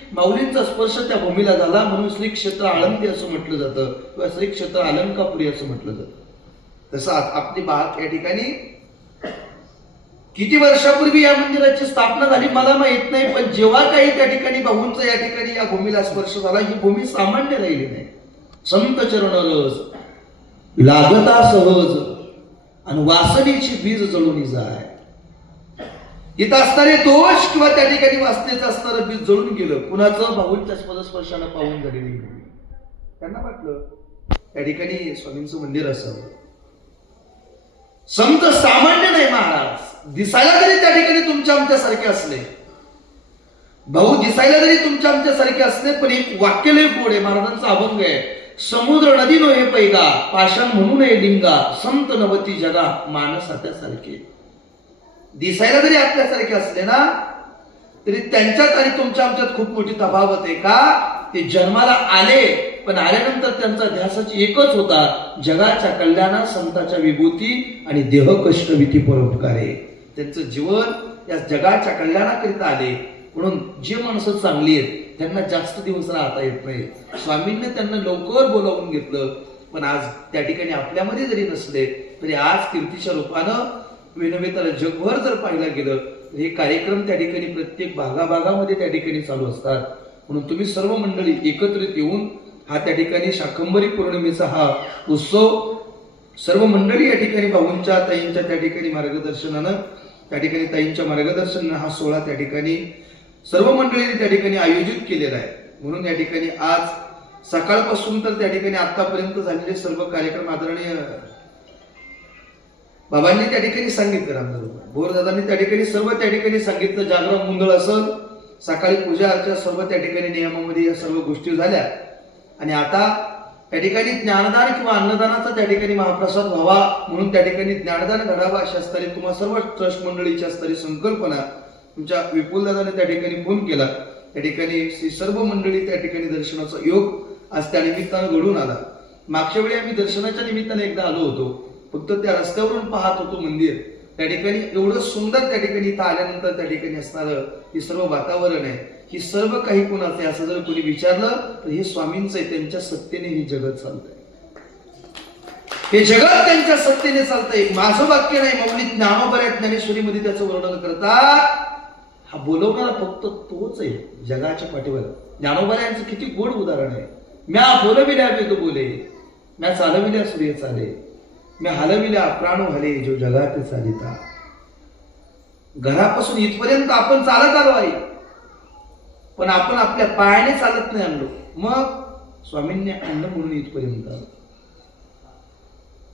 माऊलींचा स्पर्श त्या भूमीला झाला म्हणून श्री क्षेत्र आळंदी असं म्हटलं जातं किंवा श्री क्षेत्र अलंकापुरी असं म्हटलं जातं. तसं आपली बाग या ठिकाणी किती वर्षापूर्वी या मंदिराची स्थापना झाली मला माहित नाही, पण जेव्हा काही त्या ठिकाणी भाऊंचा या ठिकाणी या भूमीला स्पर्श झाला, ही भूमी सामान्य राहिली नाही. संत चरण रस लागता सहज आणि वासनेची बीज जळून जाय. इथं असणारे दोष किंवा त्या ठिकाणी वासनेचं असणारं बीज जळून गेलं. कुणाचं? भाऊंच्या पदस्पर्शानं पाहून झालेली भूमी. त्यांना वाटलं त्या ठिकाणी स्वामींचं मंदिर असावं. संत सामान्य नाही महाराज. दिसायला जरी त्या ठिकाणी तुमच्या आमच्यासारखे असले, भाऊ दिसायला जरी तुमच्या आमच्यासारखे असले, पण एक वाक्य लय गोड आहे, महाराजांचा अभंग आहे. समुद्र नदी नो हे पैगा पाषाण म्हणून हे लिंगा संत नवती जगा मानस त्यासारखे. दिसायला जरी आपल्यासारखे असले ना तरी त्यांच्यात आणि तुमच्या आमच्यात खूप मोठी तफावत आहे. का? ते जन्माला आले पण आल्यानंतर त्यांचा ध्यासच एकच होता, जगाच्या कल्याणा संतांच्या विभूती आणि देह कष्टविधी परोपकारे. त्यांचं जीवन या जगाच्या कल्याणाकरिता आले. म्हणून जे माणसं चांगली आहेत त्यांना जास्त दिवस राहता येत नाही. स्वामींनी त्यांना लवकर बोलावून घेतलं, पण आज त्या ठिकाणी आपल्यामध्ये जरी नसले तरी आज कीर्तीच्या रूपानं विनवेताला जगभर जर पाहिलं गेलं तर हे कार्यक्रम त्या ठिकाणी प्रत्येक भागाभागामध्ये त्या ठिकाणी चालू असतात. म्हणून तुम्ही सर्व मंडळी एकत्रित येऊन हा त्या ठिकाणी शाकंभरी पौर्णिमेचा हा उत्सव सर्व मंडळी या ठिकाणी भाऊंच्या ताईंच्या त्या ठिकाणी मार्गदर्शनानं त्या ठिकाणी ताईंच्या मार्गदर्शनानं हा सोहळा त्या ठिकाणी सर्व मंडळींनी त्या ठिकाणी आयोजित केलेला आहे. म्हणून या ठिकाणी आज सकाळपासून तर त्या ठिकाणी आतापर्यंत झालेले सर्व कार्यक्रम आदरणीय बाबांनी त्या ठिकाणी सांगितलं, रामदास बोरदादांनी त्या ठिकाणी सर्व त्या ठिकाणी सांगितलं. जागरण गोंधळ असेल, सकाळी पूजा अर्चा सर्व त्या ठिकाणी नियमामध्ये या सर्व गोष्टी झाल्या. आणि आता त्या ठिकाणी ज्ञानदान किंवा अन्नदानाचा त्या ठिकाणी महाप्रसाद व्हावा म्हणून त्या ठिकाणी ज्ञानदान घडावा अशा स्तरी तुम्हा सर्व ट्रस्ट मंडळीच्या स्तरी संकल्पना तुमच्या विपुल दादाने त्या ठिकाणी फोन केला. त्या ठिकाणी सर्व मंडळी त्या ठिकाणी दर्शनाचा योग आज त्या निमित्तानं घडून आला. मागच्या वेळी आम्ही दर्शनाच्या निमित्ताने एकदा आलो होतो, फक्त त्या रस्त्यावरून पाहत होतो मंदिर. त्या ठिकाणी एवढं सुंदर त्या ठिकाणी इथं आल्यानंतर त्या ठिकाणी असणारं हे सर्व वातावरण आहे, ही सर्व काही कोणाचं आहे असं जर कोणी विचारलं तर हे स्वामींचं आहे. त्यांच्या सत्तेने हे जगत चालतंय, हे जगत त्यांच्या सत्तेने चालतंय. माझं वाक्य नाही, माऊली ज्ञानोबा ज्ञानेश्वरीमध्ये त्याचं वर्णन करतात. हा बोलवणारा फक्त तोच आहे जगाच्या पाठीवर. ज्ञानोबा यांचं किती गोड उदाहरण आहे. म्या बोलविल्या वेद बोले, म्या चालविल्या सूर्य चाले, म्या हलविल्या प्राण हले जो जगात चालिता. घरापासून इथपर्यंत आपण चालत आलो आहे, पण आपण आपल्या पायाने चालत नाही आणलो. मग स्वामींनी आणलं म्हणून इथपर्यंत आलो.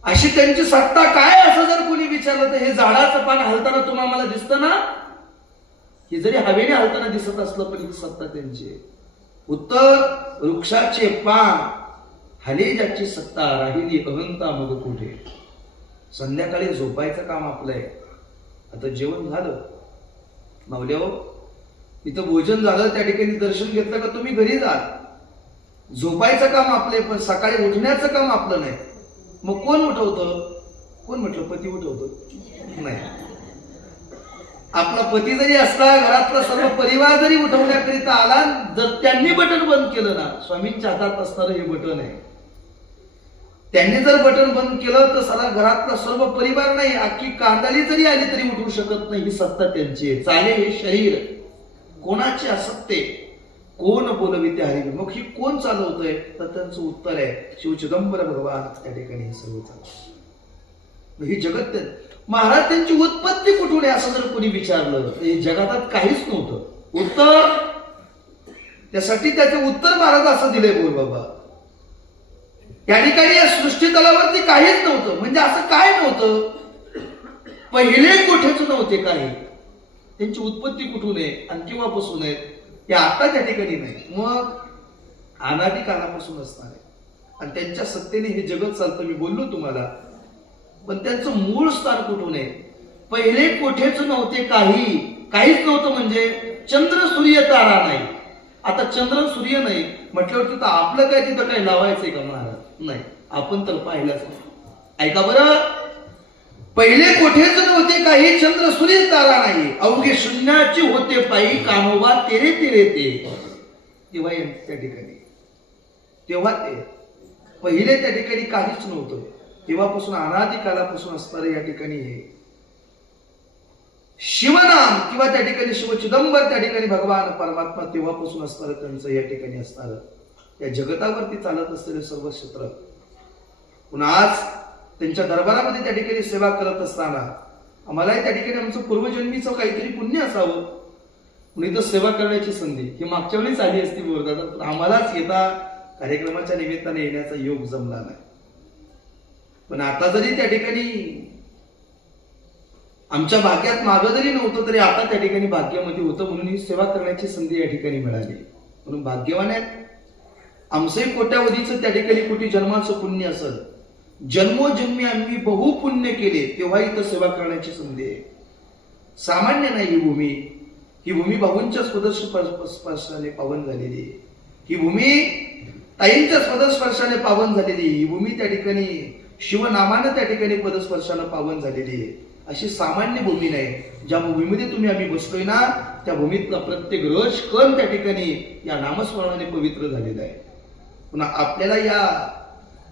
अशी त्यांची सत्ता काय असं जर कोणी विचारलं तर हे झाडाचं पान हलताना तुम्हाला मला दिसतं ना, हे जरी हवेने हलताना दिसत असलं पण ही सत्ता त्यांची आहे. उत्तर वृक्षाचे पान हले ज्याची सत्ता राहिली अहंता मग कुठे. संध्याकाळी झोपायचं काम आपलं आहे. आता जेवण झालं माऊल्यावर, इथं भोजन झालं, त्या ठिकाणी दर्शन घेतलं का तुम्ही घरी जा. झोपायचं काम आपले, पण सकाळी उठण्याचं काम आपलं नाही. मग कोण उठवतं? कोण म्हटलं? पती उठवतं? नाही. आपला पती जरी असला, घरातला सर्व परिवार जरी उठवण्याकरिता आला, जर त्यांनी बटन बंद केलं ना, स्वामींच्या हातात असणारं हे बटन आहे, त्यांनी जर बटन बंद केलं तर सारा घरातला सर्व परिवार नाही, अख्खी कांदाली जरी आली तरी उठवू शकत नाही. ही सत्ता त्यांची आहे. चाले हे शरीर कोणाचे असत्ते, कोण बोलविते हरी. मग ही कोण चालवतंय? तर त्यांचं उत्तर आहे शिव चिदंबर भगवान. त्या ठिकाणी हे सर्व चालवतं. ही जगत महाराज त्यांची उत्पत्ती कुठून आहे असं जर कोणी विचारलं तर हे जगात काहीच नव्हतं. उत्तर त्यासाठी त्याचे उत्तर महाराज असं दिले, बोल बाबा या ठिकाणी या सृष्टी तलावरती काहीच नव्हतं. म्हणजे असं काय नव्हतं? पहिले कोठेच नव्हते काही. त्यांची उत्पत्ती कुठून आहे आणि केव्हापासून आहे हे आता त्या ठिकाणी नाही, मग अनादी काळापासून असणार आहे. आणि त्यांच्या सत्तेने हे जगत चालतं. मी बोललो तुम्हाला, पण त्यांचं मूळ स्थान कुठून आहे? पहिले कोठेच नव्हते काही, काहीच नव्हतं. म्हणजे चंद्र सूर्य तारा नाही. आता चंद्र सूर्य नाही म्हटल्यावरती तर आपलं काय तिथं काही लावायचंय का महाराज? नाही, आपण तर पाहिलंच नाही. ऐका बरं, पहिले कोठेच नव्हते काही, चंद्र सूर्य तारा नाही, अवघे शून्याची होते पायी कानोबा तेरे तेरे ते. तेव्हा त्या ठिकाणी, तेव्हा ते पहिले त्या ठिकाणी काहीच नव्हतं. तेव्हापासून अनादी कालापासून असणारं या ठिकाणी हे शिवनाम किंवा त्या ठिकाणी शिवचिदंबर, त्या ठिकाणी भगवान परमात्मा तेव्हापासून असणारं त्यांचं या ठिकाणी असणारं या जगतावरती चालत असलेले सर्व क्षेत्र. पुन्हा आज त्यांच्या दरबारामध्ये त्या ठिकाणी सेवा करत असताना आम्हालाही त्या ठिकाणी आमचं पूर्वजन्मीचं काहीतरी पुण्य असावं म्हणून इथं सेवा करण्याची संधी ही मागच्या वेळीच आली असती बोरदादा, पण आम्हालाच येता कार्यक्रमाच्या निमित्ताने येण्याचा योग जमला नाही. पण आता जरी त्या ठिकाणी आमच्या भाग्यात मागं जरी नव्हतं तरी आता त्या ठिकाणी भाग्यामध्ये होतं म्हणून ही सेवा करण्याची संधी या ठिकाणी मिळाली. म्हणून भाग्यवान आहेत. आमचंही कोट्यावधीचं त्या ठिकाणी कोटी जन्माचं पुण्य असं जन्मोजन्मी आम्ही बहु पुण्य केले तेव्हा इथं सेवा करण्याची संधी आहे. सामान्य नाही ही भूमी. ही भूमी बाबूंच्या स्पर्शाने पावन झालेली आहे. ही भूमी ताईंच्या पदस्पर्शाने पावन झालेली. ही भूमी त्या ठिकाणी शिवनामानं त्या ठिकाणी पदस्पर्शाने पावन झालेली आहे. अशी सामान्य भूमी नाही. ज्या भूमीमध्ये तुम्ही आम्ही बसतोय ना त्या भूमीतला प्रत्येक रज कण त्या ठिकाणी या नामस्मरणाने पवित्र झालेला आहे. पुन्हा आपल्याला या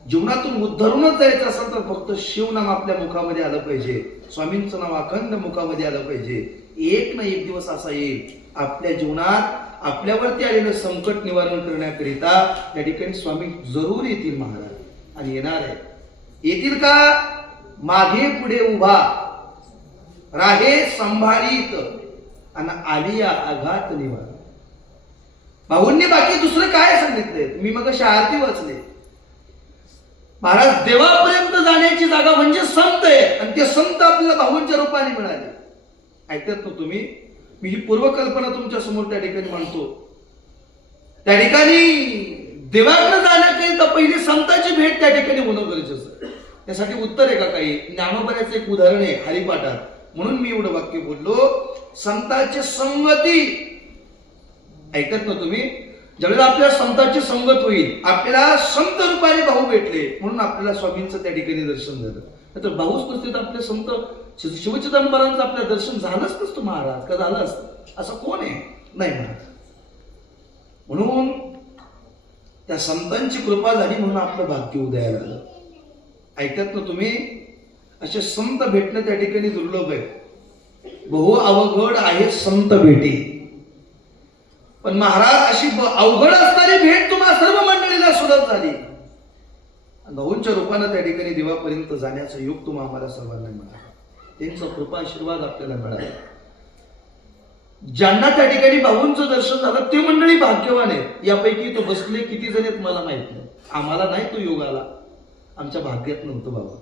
जीवनातून उद्धरूनच जायचं असेल तर फक्त शिवनाम आपल्या मुखामध्ये आलं पाहिजे. स्वामींचं नाव अखंड मुखामध्ये आलं पाहिजे. एक ना एक दिवस असा येईल आपल्या जीवनात आपल्यावरती आलेलं संकट निवारण करण्याकरिता त्या ठिकाणी स्वामी जरूर येतील महाराज आणि येणार आहे. येतील का? मागे पुढे उभा राहे संभाळीत आणि आलिया आघात निवार. भाऊंनी बाकी दुसरं काय सांगितलंय? मी मग आरती वाचले. महाराज देवापर्यंत जाण्याची जागा म्हणजे संत आहे आणि ते संत आपल्याला भाऊंच्या रूपाने मिळाले. ऐकतात ना तुम्ही? मी ही पूर्वकल्पना तुमच्या समोर त्या ठिकाणी मांडतो. त्या ठिकाणी देवाकडे जाण्याकरिता पहिली संतांची भेट त्या ठिकाणी होणं गरजेचं. त्यासाठी उत्तर आहे का काही? ज्ञानोबऱ्याचं एक उदाहरण आहे हरिपाठात. म्हणून मी एवढं वाक्य बोललो. संतांची संगती. ऐकत ना तुम्ही? ज्यावेळेला आपल्या संतांची संगत होईल आपल्याला संत रूपाने भाऊ भेटले म्हणून आपल्याला स्वामींचं त्या ठिकाणी दर्शन झालं. तर भाऊच नसते तर आपले संत शिवचिदंबरांचं आपलं दर्शन झालंच नसतं महाराज. का झालं असतं? असं कोण आहे? नाही महाराज. म्हणून त्या संतांची कृपा झाली म्हणून आपलं भाग्य उदयाला आलं. ऐकतात ना तुम्ही? असे संत भेटणं त्या ठिकाणी दुर्लभ आहे. बहु अवघड आहे संत भेटी. पण महाराज अशी अवघड असणारी भेट तुम्हा सर्व मंडळीला सुलभ झाली. भाऊंच्या रूपानं त्या ठिकाणी देवापर्यंत जाण्याचा योग तुम्हा आम्हाला सर्वांना मिळाला. त्यांचा कृपा आशीर्वाद आपल्याला मिळाला. ज्यांना त्या ठिकाणी भाऊंचं दर्शन झालं ते मंडळी भाग्यवान आहेत. यापैकी तो बसले किती जण आहेत मला माहित नाही. आम्हाला नाही तो योग आला. आमच्या भाग्यात नव्हतं बाबा.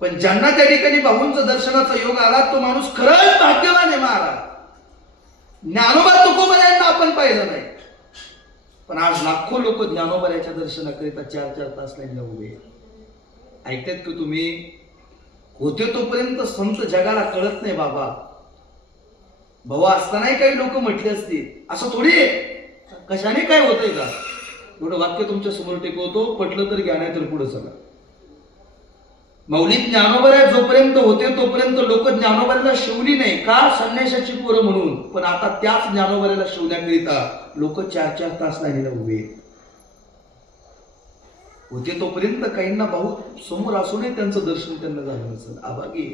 पण ज्यांना त्या ठिकाणी भाऊंचं दर्शनाचा योग आला तो माणूस खरंच भाग्यवान आहे महाराज. ज्ञानोबा तुकोबऱ्यांना आपण पाहिलं नाही पण आज लाखो लोक ज्ञानोबऱ्याच्या दर्शनाकरिता 4-4 तास लाईनला उभे. ऐकतात का तुम्ही? होते तोपर्यंत संत जगाला कळत नाही बाबा. भाऊ असतानाही काही लोक म्हटले असतील असं थोडी कशाने काय होतंय का? एवढं वाक्य तुमच्या समोर टेकवतो. पटलं तर घ्या नाही तर पुढे चला. मौलिक ज्ञानोबऱ्या जोपर्यंत होते तोपर्यंत लोक ज्ञानोबऱ्याला शिवली नाही का? संन्यासाची पोरं म्हणून. पण आता त्याच ज्ञानोबऱ्याला शिवण्याकरिता लोक 4-4 तास लाईनीला उभे होते. तोपर्यंत काहींना भाऊ समोर असूनही त्यांचं दर्शन त्यांना झालं नसेल. आभागी.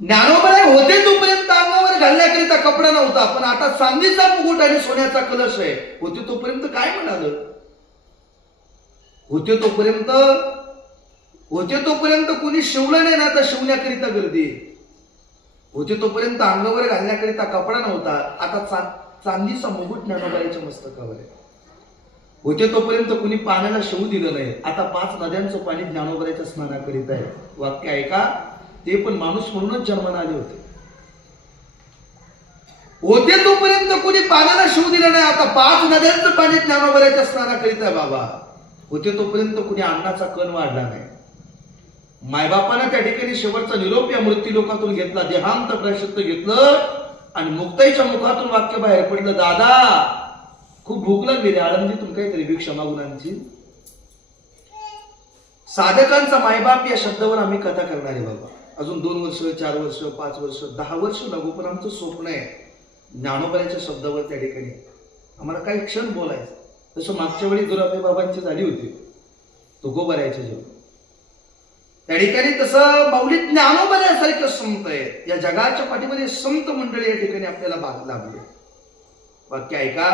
ज्ञानोबऱ्या होते तोपर्यंत अंगावर घालण्याकरिता कपडा नव्हता पण आता चांदीचा मुकुट आणि सोन्याचा कलश आहे. होते तोपर्यंत काय म्हणाल? होते तोपर्यंत कोणी शिवलं नाही ना तर शिवण्याकरिता गर्दी. होते तोपर्यंत अंगावर घालण्याकरिता कपडा नव्हता. आता चांदीचा मुकुट ज्ञानोबऱ्याच्या मस्तकावर आहे. होते तोपर्यंत कोणी पाण्याला शिवू दिलं नाही. आता 5 नद्यांचं पाणी ज्ञानोबऱ्याच्या स्नानाकरिता आहे. वाक्य ऐका. ते पण माणूस म्हणूनच जन्माला आले होते. होते तोपर्यंत कोणी पाण्याला शिवू दिलं नाही. आता 5 नद्यांचं पाणी ज्ञानोबऱ्याच्या स्नानाकरिता आहे बाबा. होते तोपर्यंत कोणी अन्नाचा कण वाढला नाही. मायबापानं त्या ठिकाणी शेवटचा निरोप या मृत्यूलोकातून घेतला. देहांत प्रायश्चित्त घेतलं आणि मुक्ताईच्या मुखातून वाक्य बाहेर पडलं. दादा खूप भूक लागलेली आळंदीतून काहीतरी भिक्षा मागून आणतील. साधकांचा मायबाप या शब्दावर आम्ही कथा करणार आहे बाबा. अजून 2 वर्ष 4 वर्ष 5 वर्ष 10 वर्ष लागू पण आमचं स्वप्न आहे ज्ञानोबाच्या शब्दावर त्या ठिकाणी आम्हाला काही क्षण बोलायचं. तसं मागच्या वेळी दुराबाई बाबांची झाली होती तुकोबाऱ्याच्या जेवण, त्या ठिकाणी तसं माऊली ज्ञानोबाऱ्यासारखे संत आहेत. या जगाच्या पाठीमध्ये संत मंडळी या ठिकाणी आपल्याला भाग लाभले. वाक्य ऐका,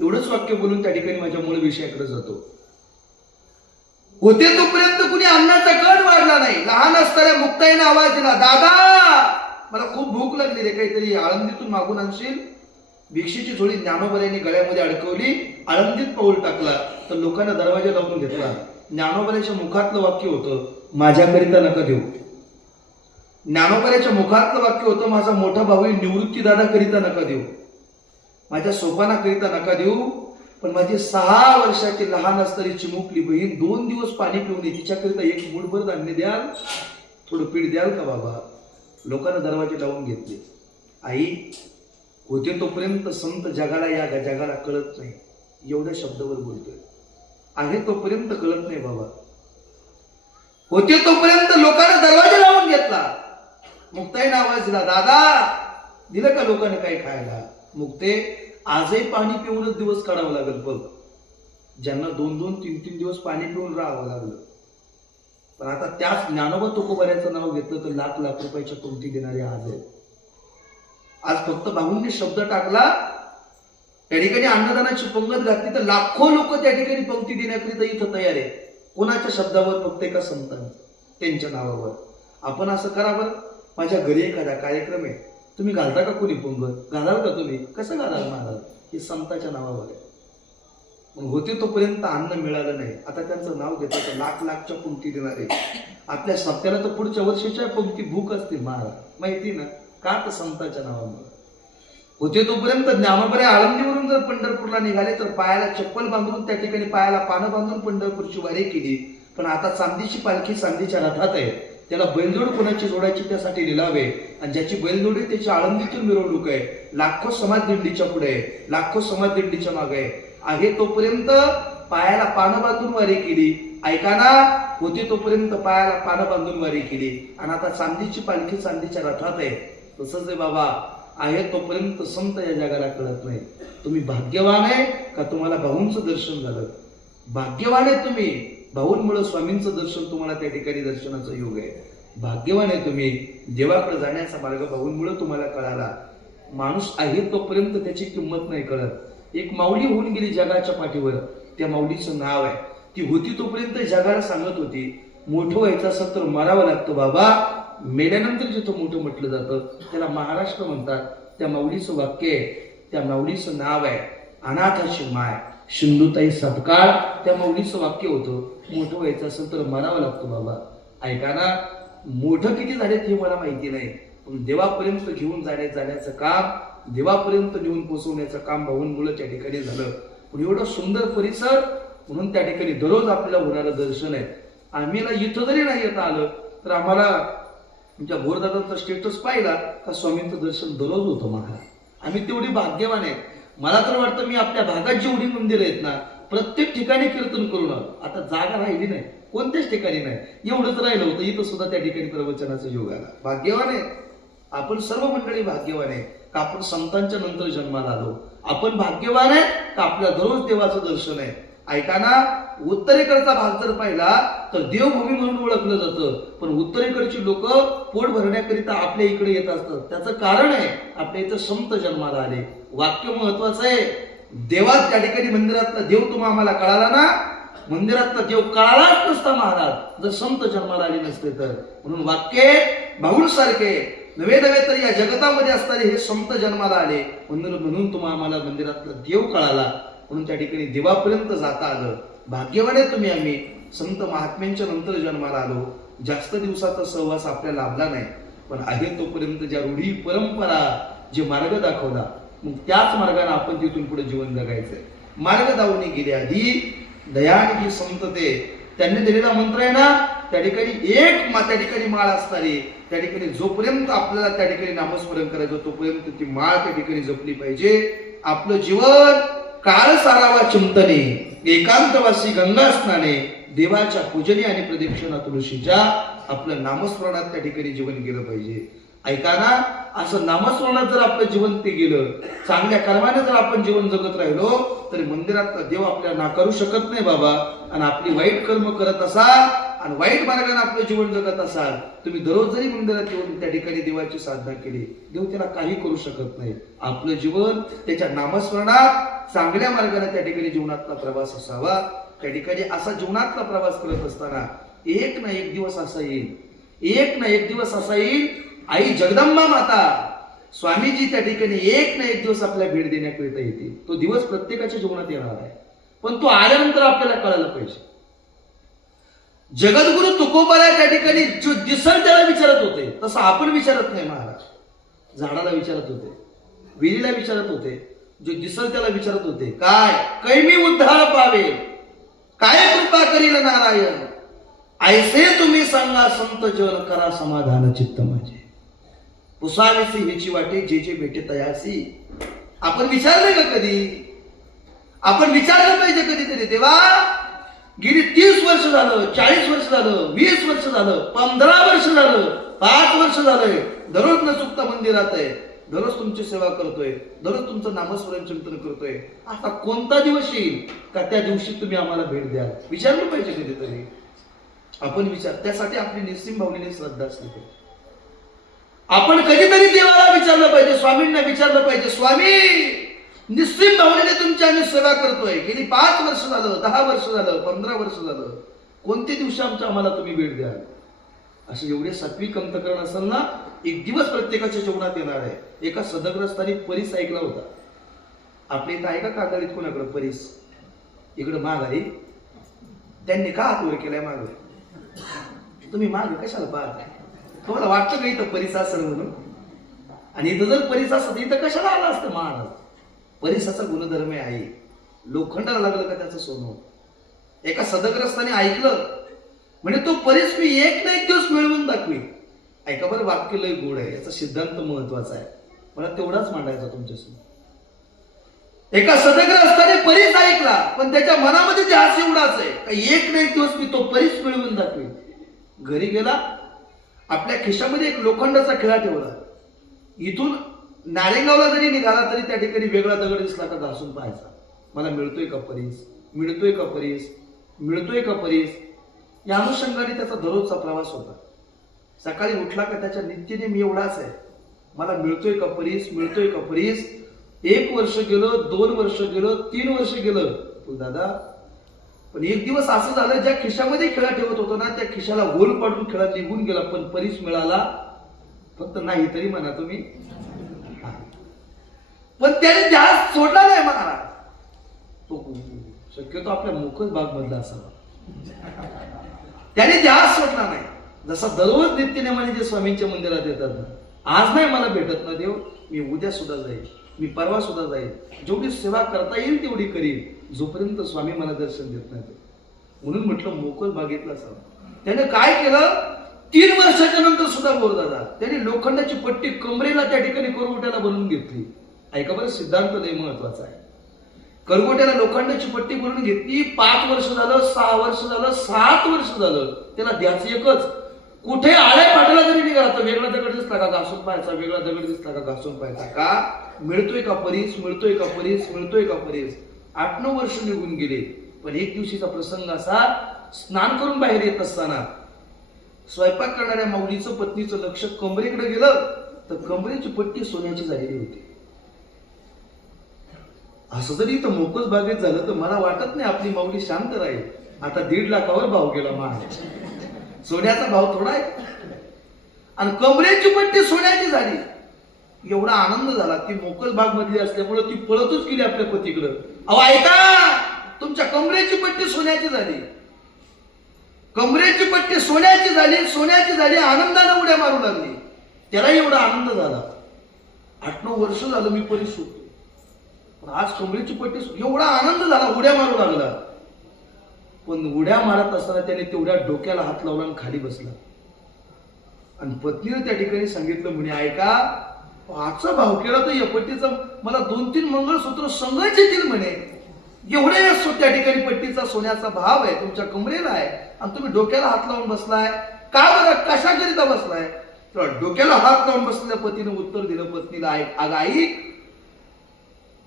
एवढंच वाक्य बोलून त्या ठिकाणी माझ्या मूळ विषयाकडे जातो. होते तोपर्यंत कुणी अन्नाचा कण वाढला नाही. लहान असताना मुक्ताईने आवाज दिला, दादा मला खूप भूक लागली रे, काहीतरी आळंदीतून मागून आणशील. भिक्षेची झोळी ज्ञानोबाऱ्यांनी गळ्यामध्ये अडकवली, आळंदीत पाऊल टाकला तर लोकांना दरवाजा लावून घेतला. ज्ञानोबाऱ्याच्या मुखातलं वाक्य होतं, माझ्याकरिता नका देऊ. ज्ञानोबाऱ्याच्या मुखातलं वाक्य होतं, माझा मोठा भाऊ निवृत्ती दादा करिता नका देऊ, माझ्या सोपानाकरिता नका देऊ, पण माझी 6 वर्षाची लहान असणारी चिमुकली बहीण 2 दिवस पाणी पिऊन येते, तिच्याकरिता 1 मूठभर धान्य द्याल, थोडं पीठ द्याल का बाबा. लोकांना दरवाजे लावून घेतले. आई होते तोपर्यंत संत जगाला, या जगाला कळत नाही, एवढ्या शब्दावर बोलतोय. आहे तोपर्यंत कळत नाही बाबा. होते तोपर्यंत लोकांना दरवाजा लावून घेतला. मुक्ताईने आवाज दिला, दादा दिलं का लोकांना काही खायला. मुक्ते आजही पाणी पिऊनच दिवस काढावं लागेल बघ. ज्यांना 2-2, 3-3 दिवस पाणी पिऊन राहावं लागलं. पण आता त्याच ज्ञानोबा तुकोबाऱ्याचं नाव घेतलं तर लाख लाख रुपयाच्या पंक्ती देणारे आज आहेत. आज फक्त भाऊंनी शब्द टाकला, त्या ठिकाणी अन्नदानाची पंगत घातली तर लाखो लोक त्या ठिकाणी पंक्ती देण्याकरिता इथं तयार आहे. कोणाच्या शब्दावर? फक्त एका संतांच्या, त्यांच्या नावावर. आपण असं करा बरं, माझ्या घरी एखादा कार्यक्रम आहे, तुम्ही घालता का कोणी पंगत? घालाल का तुम्ही? कसं घालाल महाराज? हे संतांच्या नावावर आहे. मग होते तोपर्यंत अन्न मिळालं नाही, आता त्यांचं नाव घेतात तर लाख लाखच्या पंक्ती देणारे. आपल्या सत्याला तर पुढच्या वर्षीच्या पंक्ती भूक असतील महाराज, माहिती ना, का तर संतांच्या नावामुळे. होते तोपर्यंत ज्ञानोबा आळंदीवरून जर पंढरपूरला निघाले तर पायाला चप्पल बांधून, त्या ठिकाणी पायाला पानं बांधून पंढरपूरची वारी केली. पण आता चांदीची पालखी चांदीच्या रथात आहे, त्याला बैलजोड कोणाची जोडायची त्यासाठी लिलाव आहे. आणि ज्याची बैलजोड आहे त्याची आळंदीतून मिरवणूक आहे, लाखो समाज दिंडीच्या पुढे आहे, लाखो समाज दिंडीच्या मागे आहे. तोपर्यंत पायाला पानं बांधून वारी केली. ऐका ना, होते तोपर्यंत पायाला पानं बांधून वारी केली आणि आता चांदीची पालखी चांदीच्या रथात आहे. तसंच आहे बाबा, आहे तोपर्यंत संत या जगाला कळत नाही. तुम्ही भाग्यवान आहे का तुम्हाला भाऊंचं दर्शन झालं? भाग्यवान आहे तुम्ही, भाऊंमुळे स्वामींचं दर्शन तुम्हाला त्या ठिकाणी दर्शनाचा योग आहे. भाग्यवान आहे तुम्ही, देवाकडे जाण्याचा मार्ग भाऊंमुळे तुम्हाला कळाला. माणूस आहे तोपर्यंत त्याची किंमत नाही कळत. एक माऊली होऊन गेली जगाच्या पाठीवर, त्या माऊलीचं नाव आहे. ती होती तोपर्यंत जगाला सांगत होती, मोठं व्हायचं असं तर मरावं लागतं बाबा, मेल्यानंतर जिथं मोठं म्हटलं जातं त्याला महाराष्ट्र म्हणतात. त्या माऊलीचं वाक्य आहे, त्या माऊलीचं नाव आहे अनाथाची माय सिंधुताई सपकाळ. त्या माऊलीचं वाक्य होतं, मोठं व्हायचं असेल तर मरावं लागतं बाबा. ऐका ना, मोठं किती झालेत हे मला माहिती नाही, पण देवापर्यंत घेऊन जाण्याचं काम, देवापर्यंत नेऊन पोहोचवण्याचं काम भाऊंमुळे त्या ठिकाणी झालं. पण एवढं सुंदर परिसर, म्हणून त्या ठिकाणी दररोज आपल्याला होणारं दर्शन आहे. आम्हाला इथं जरी नाही येता आलं तर आम्हाला तुमच्या भोरदादांचा स्टेटस पाहिला का स्वामींचं दर्शन दररोज होतं महाराज. आम्ही तेवढी भाग्यवान आहे. मला तर वाटतं मी आपल्या भागात जेवढी मंदिरं आहेत ना, प्रत्येक ठिकाणी कीर्तन करून आता जागा राहिली नाही, कोणत्याच ठिकाणी नाही. एवढंच राहिलं होतं, इथं सुद्धा त्या ठिकाणी प्रवचनाचा योग आला. भाग्यवान आहे आपण, सर्व मंडळी भाग्यवान आहे का आपण संतांच्या नंतर जन्माला आलो. आपण भाग्यवान आहे का आपल्याला दररोज देवाचं दर्शन आहे. ऐका ना, उत्तरेकडचा भाग जर पाहिला तर देवभूमी म्हणून ओळखलं जातं, पण उत्तरेकडची लोक पोट भरण्याकरिता आपल्या इकडे येत असतात. त्याचं कारण आहे आपल्या इथं संत जन्माला आले. वाक्य महत्वाचं आहे. देवात त्या ठिकाणी मंदिरातला देव तुम्हाला आम्हाला कळाला ना, मंदिरातला देव कळालाच नसता महाराज जर संत जन्माला आले नसते तर. म्हणून वाक्य भाऊंसारखे नवे तर या जगतामध्ये असणारे हे संत जन्माला आले, म्हणून तुम्हाला आम्हाला मंदिरातला देव कळाला, म्हणून त्या ठिकाणी देवापर्यंत जाता आलं. भाग्यवान आहे तुम्ही. आम्ही संत महात्म्यांच्या नंतर जन्माला आलो. जास्त दिवसाचा सहवास आपल्याला लाभला नाही, पण आहे तोपर्यंत ज्या रूढी परंपरा, जे मार्ग दाखवला, मग त्याच मार्गाने आपण तिथून पुढे जीवन जगायचंय. मार्ग दावणी गेले आधी दयानिधी संत ते, त्यांनी दिलेला मंत्र आहे ना, त्या ठिकाणी एक त्या ठिकाणी माळ असणारी, त्या ठिकाणी जोपर्यंत आपल्याला त्या ठिकाणी नामस्मरण करायचं तोपर्यंत ती माळ त्या ठिकाणी जपली पाहिजे. आपलं जीवन काळ सारावा चिंतने, एकांतवासी गंगा स्नाने, देवाच्या पूजने आणि प्रदक्षिणा तुळशीच्या, आपलं नामस्मरणात त्या ठिकाणी जीवन गेलं पाहिजे. ऐका ना, असं नामस्मरणात जर आपलं जीवन ते गेलं, चांगल्या कर्माने जर आपण जीवन जगत राहिलो, तरी मंदिरातला देव आपल्याला नाकारू शकत नाही बाबा. आणि आपली वाईट कर्म करत असाल आणि वाईट मार्गाने आपलं जीवन जगत असाल, तुम्ही दररोज जरी मंदिरात येऊन त्या ठिकाणी देवाची साधना केली, देव त्याला काही करू शकत नाही. आपलं जीवन त्याच्या नामस्मरणात चांगल्या मार्गाने त्या ठिकाणी जीवनातला प्रवास असावा. त्या ठिकाणी असा जीवनातला प्रवास करत असताना एक ना एक दिवस असा येईल, एक ना एक दिवस असा येईल, आई जगदंबा माता स्वामीजी त्या ठिकाणी एक ना एक दिवस आपल्याला भेट देण्याकरिता येतील. तो दिवस प्रत्येकाच्या जीवनात येणार आहे, पण तो आल्यानंतर आपल्याला कळायला पाहिजे. जगद्गुरु तुकोबाराय त्या ठिकाणी जो दिसल त्याला विचारत होते, तसं आपण विचारत नाही महाराज. झाडाला विचारत होते, विहिरीला विचारत होते, जो दिसल त्याला विचारत होते, काय कैमी उद्धार पावे, काय कृपा करील नारायण, ऐसे तुम्ही सांगा संत जन, करा समाधान चित्त माझे, पुसावीसी ह्याची वाटे जे जे भेटे तयासी. आपण विचारलंय का कधी? आपण विचारलं पाहिजे कधीतरी, तेव्हा गेली 30 वर्ष झालं, 40 वर्ष झालं, 20 वर्ष झालं, 15 वर्ष झालं, 5 वर्ष झालंय, दररोज न चुकता मंदिरात आहे, दररोज तुमची सेवा करतोय, दररोज तुमचं नामस्मरण चिंतन करतोय. आता कोणता दिवस येईल का त्या दिवशी तुम्ही आम्हाला भेट द्याल? विचारलं पाहिजे कधीतरी. आपण विचार, त्यासाठी आपली निस्सीम भावनेने श्रद्धा असली पाहिजे. आपण कधीतरी देवाला विचारलं पाहिजे, स्वामींना विचारलं पाहिजे, स्वामी निस्सीम भावनेने तुमची आम्ही सेवा करतोय, गेली 5 वर्ष झालं, 10 वर्ष झालं, 15 वर्ष झालं, कोणते दिवशी आम्हाला तुम्ही भेट द्याल? असे एवढे सात्विक अंतकरण असेल ना, एक दिवस प्रत्येकाच्या जीवनात येणार आहे. एका सदग्रस्ताने परीस ऐकला होता. आपल्या इथं आहे का कागडीत कोणाकडे परीस? इकडं माग आहे. त्यांनी का हात वर केलाय माग? तुम्ही माग कशाला पाहताय? तुम्हाला वाटतं का इथं परीस असेल म्हणून? आणि इथं जर परीस असत इथं कशाला आला असतं महाराज? परीसाचा गुणधर्म आहे, लोखंडाला लागलं का त्याचं सोनं. एका सदग्रस्ताने ऐकलं, म्हणजे तो परीस मी एक ना एक दिवस मिळवून दाखवी. ऐका बरं, वाक्य लय गोड आहे, याचा सिद्धांत महत्वाचा आहे, मला तेवढाच मांडायचा तुमच्यासमोर. एका सदग्रस्ताने परीस ऐकला, पण त्याच्या मनामध्ये ध्यास एवढाच आहे का एक ना एक दिवस मी तो परीस मिळवून दाखवी. घरी गेला, आपल्या खिशामध्ये एक लोखंडाचा खिळा ठेवला. इथून नारेगावला जरी निघाला तरी त्या ठिकाणी वेगळा दगड दिसला का घासून पाहायचा, मला मिळतोय का परीस, मिळतोय का परीस, मिळतोय का परीस. या अनुषंगाने त्याचा दररोजचा प्रवास होता. सकाळी उठला का त्याच्या नित्यनेम एवढाच आहे, मला मिळतोय का परीस, मिळतोय का परीस. 1 वर्ष गेलं, 2 वर्ष गेलं, 3 वर्ष गेलं, तू दादा. पण एक दिवस असं झालं, ज्या खिशामध्ये खिळा ठेवत होतो ना, त्या खिशाला होल पाडून खिळा निघून गेला, पण परीस मिळाला फक्त नाही तरी म्हणा तुम्ही. पण त्याने ध्यास सोडला नाही महाराज. तो शक्यतो आपल्या मुखच भाग मधला असावा. त्याने ध्यास सोडला नाही. जसा दररोज नित्यनेमाने जे स्वामींच्या मंदिरात येतात ना, आज नाही मला भेटत ना देव, मी उद्या सुद्धा जाईल, मी परवा सुद्धा जाईल, जेवढी सेवा करता येईल तेवढी करील, जोपर्यंत स्वामी मला दर्शन देत नाही. म्हणून म्हटलं मोकळ भागीतला असावा. त्याने काय केलं, 3 वर्षाच्या नंतर सुद्धा बोरदादा त्याने लोखंडाची पट्टी कमरेला त्या ठिकाणी करवट्याला बनवून घेतली. ऐका बरं, सिद्धांत लय महत्वाचा आहे. करगोट्याला लोखंडाची पट्टी बनवून घेतली. 5 वर्ष झालं, 6 वर्ष झालं, 7 वर्ष झालं, त्याला द्याच एकच, कुठे आळ्या पाटाला जरी निघाला तर वेगळा दगड दिसला का घासून पाहायचा, वेगळा दगड दिसला का घासून पाहायचा. का मिळतोय का परीस, मिळतोय का परीस, मिळतोय का परीस. 8-9 वर्ष निघून गेले. पण एक दिवशीचा प्रसंग असा, स्नान करून बाहेर येत असताना स्वयंपाक करणाऱ्या माऊलीचं पत्नीचं लक्ष कमरेकडे गेलं, तर कमरेची पट्टी सोन्याची झालेली होती. असं जरी इथं मोकच बागेत झालं तर मला वाटत नाही आपली माऊली शांत राहील. आता 1.5 लाखावर भाव गेला महाराज. सोन्याचा भाव थोडा आहे. आणि कमरेची पट्टी सोन्याची झाली. एवढा आनंद झाला. ती मोकल बाग मधली असल्यामुळे ती पळतच गेली आपल्या पतीकडे. अहो ऐका, तुमच्या कमरेची पट्टी सोन्याची झाली, कमरेची पट्टी सोन्याची झाली, सोन्याची झाली. आनंदाने उड्या मारू लागली. त्याला एवढा आनंद झाला. 8-9 वर्ष झालं मी परीस होतो, पण आज कमरेची पट्टी, एवढा आनंद झाला, उड्या मारू लागला. पण उड्या मारत असताना त्याने तेवढ्या डोक्याला हात लावला आणि खाली बसला. आणि पत्नीने त्या ठिकाणी सांगितलं, म्हणे ऐका, आजचा भाव केला तर या पट्टीचा मला 2-3 मंगळसूत्र संघच येतील म्हणे. एवढे त्या ठिकाणी पट्टीचा सोन्याचा भाव आहे, तुमच्या कमरेला आहे, आणि तुम्ही डोक्याला हात लावून बसलाय का बरं, कशाकरिता बसलाय? तेव्हा डोक्याला हात लावून बसलेल्या पतीनं उत्तर दिलं पत्नीला, अगं आई,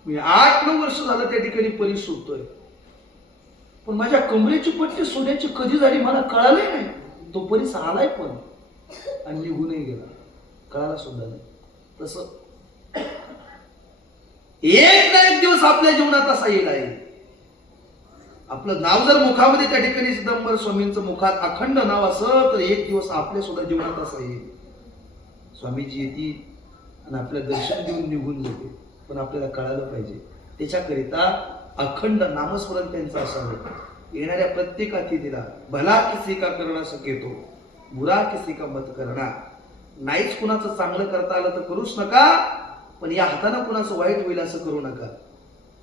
मी 8-9 वर्ष झालं त्या ठिकाणी परी शोधतोय, पण माझ्या कमरेची पट्टी सोन्याची कधी झाली मला कळालंय नाही. तो परीस आलाय पण आणि निघूनही गेला, कळाला सुद्धा नाही. तसं एक ना एक दिवस आपल्या जीवनात असा येईल आहे. आपलं नाव जर मुखामध्ये त्या ठिकाणी चिदंबर स्वामींचं मुखात अखंड नाव असं, तर एक दिवस आपल्या सुद्धा जीवनात असं येईल. स्वामीजी येतील आणि आपलं दर्शन देऊन निघून जाते, पण आपल्याला कळालं पाहिजे. त्याच्याकरिता अखंड नामस्मरण त्यांचं असावं. येणाऱ्या प्रत्येक अतिथीला भला किसी का करना सकेतो, बुरा किसी का मत करना. नाहीच कुणाचं चांगलं करता आलं तर करूच नका, पण या हाताने कुणाचं वाईट होईल असं करू नका.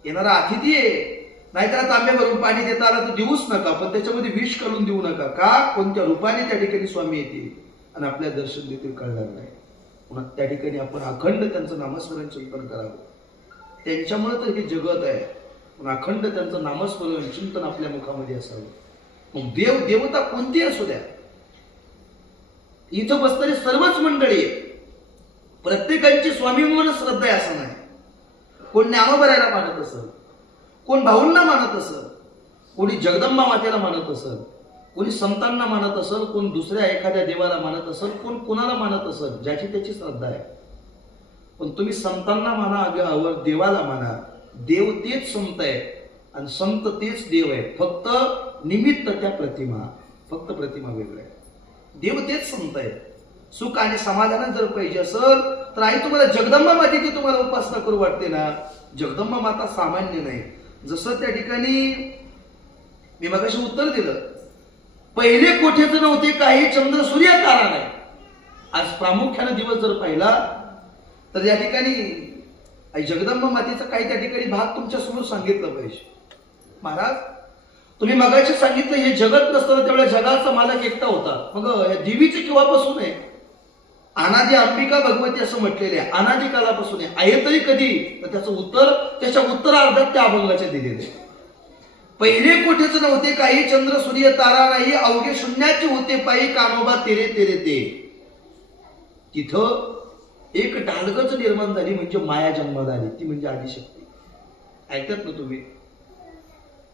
येणारा अतिथी आहे, नाहीतर तांब्या भरून पाणी देता आलं तर देऊच नका, पण त्याच्यामध्ये विष घालून देऊ नका. का? कोणत्या रूपाने त्या ठिकाणी स्वामी येतील आणि आपल्या दर्शन देतील कळणार नाही. म्हणून त्या ठिकाणी आपण अखंड त्यांचं नामस्मरण चिंतन करावं. त्यांच्यामुळे तर हे जगत आहे, पण अखंड त्यांचं नामस्मरण चिंतन आपल्या मुखामध्ये असावं. मग देव देवता कोणती असू द्या, इथं बसणारी सर्वच मंडळी प्रत्येकांची स्वामींवर श्रद्धा आहे असं नाही. कोण ज्ञानोबरायला मानत असेल, कोण भाऊंना मानत असेल, कोणी जगदंबा मातेला मानत असेल, कोणी संतांना मानत असेल, कोण दुसऱ्या एखाद्या देवाला मानत असेल, कोण कोणाला मानत असेल, ज्याची त्याची श्रद्धा आहे. पण तुम्ही संतांना माना, देवाला माना, देव तेच संत आहे आणि संत तेच देव आहे. फक्त निमित्त त्या प्रतिमा, फक्त प्रतिमा वेगळ्या आहे. देव तेच संत आहे. सुख आणि समाधान जर पाहिजे असेल तर आई तुम्हाला जगदंबा मातेची तुम्हाला उपासना करू वाटते ना, जगदंबा माता सामान्य नाही. जसं त्या ठिकाणी मी मगाशी उत्तर दिलं, पहिले कोठेच नव्हते काही, चंद्र सूर्य तारा नाही. आज प्रामुख्याने दिवस जर पाहिला तर या ठिकाणी आई जगदंबा मातेचा काही त्या ठिकाणी भाग तुमच्या समोर सांगितलं पाहिजे. महाराज तुम्ही मगाशी सांगितलं हे जगत नसतं त्यावेळेस जगाचा मालक एकटा होता. मग या देवीचे केव्हापासून आहे? अनादी अंबिका भगवती असं म्हटलेले आहे, अनादी कालापासून आहे तरी कधी? तर त्याचं उत्तर त्याच्या उत्तरार्धात त्या अभंगाच्या दिलेले. पहिले कोठेच नव्हते काही, चंद्र सूर्य तारा नाही, अवघे शून्याचे होते पायी, कानोबा तेरे तेरे ते. तिथं एक डालगच निर्माण झाली, म्हणजे माया जन्माला आली, ती म्हणजे आदिशक्ती. ऐकतात ना तुम्ही?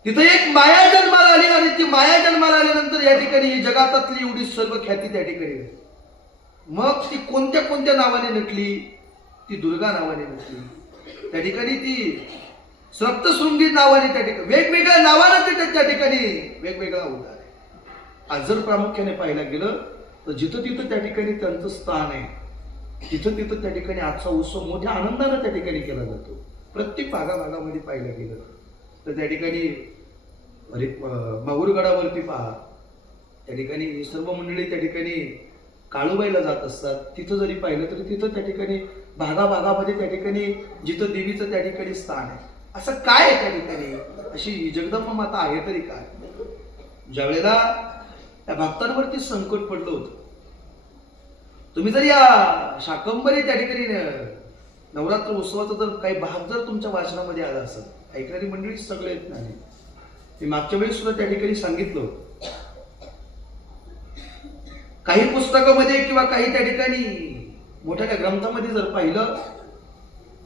तिथं एक माया जन्माला आली आणि ती माया जन्माला आल्यानंतर या ठिकाणी जगातातली एवढी सर्व ख्याती त्या ठिकाणी. मग ती कोणत्या कोणत्या नावाने नटली? ती दुर्गा नावाने नटली. त्या ठिकाणी ती सप्तशृंगी नावाने त्या ठिकाणी वेगवेगळ्या नावाने त्या ठिकाणी वेगवेगळा अवतार आहे. आज जर प्रामुख्याने पाहायला गेलं तर जिथं तिथं त्या ठिकाणी त्यांचं स्थान आहे. तिथं तिथं त्या ठिकाणी आजचा उत्सव मोठ्या आनंदाने त्या ठिकाणी केला जातो. प्रत्येक भागाभागामध्ये पाहायला गेलं तर त्या ठिकाणी माहूरगडावरती पहा, त्या ठिकाणी सर्व मंडळी त्या ठिकाणी काळूबाईला जात असतात. तिथं जरी पाहिलं तरी तिथं त्या ठिकाणी भागाभागामध्ये त्या ठिकाणी जिथं देवीचं त्या ठिकाणी स्थान आहे. असं काय आहे त्या ठिकाणी? अशी जगदंबा माता आहे तरी काय? ज्यावेळेला त्या भक्तांवरती संकट पडलं होतं, तुम्ही जर या शाकंभरी त्या ठिकाणी नवरात्र उत्सवाचा जर काही भाग जर तुमच्या वाचनामध्ये आला असेल, ऐकणारी मंडळी सगळे येत नाही. मी मागच्या वेळेस सुद्धा त्या ठिकाणी सांगितलं, काही पुस्तकामध्ये किंवा काही त्या ठिकाणी मोठ्या ग्रंथामध्ये जर पाहिलं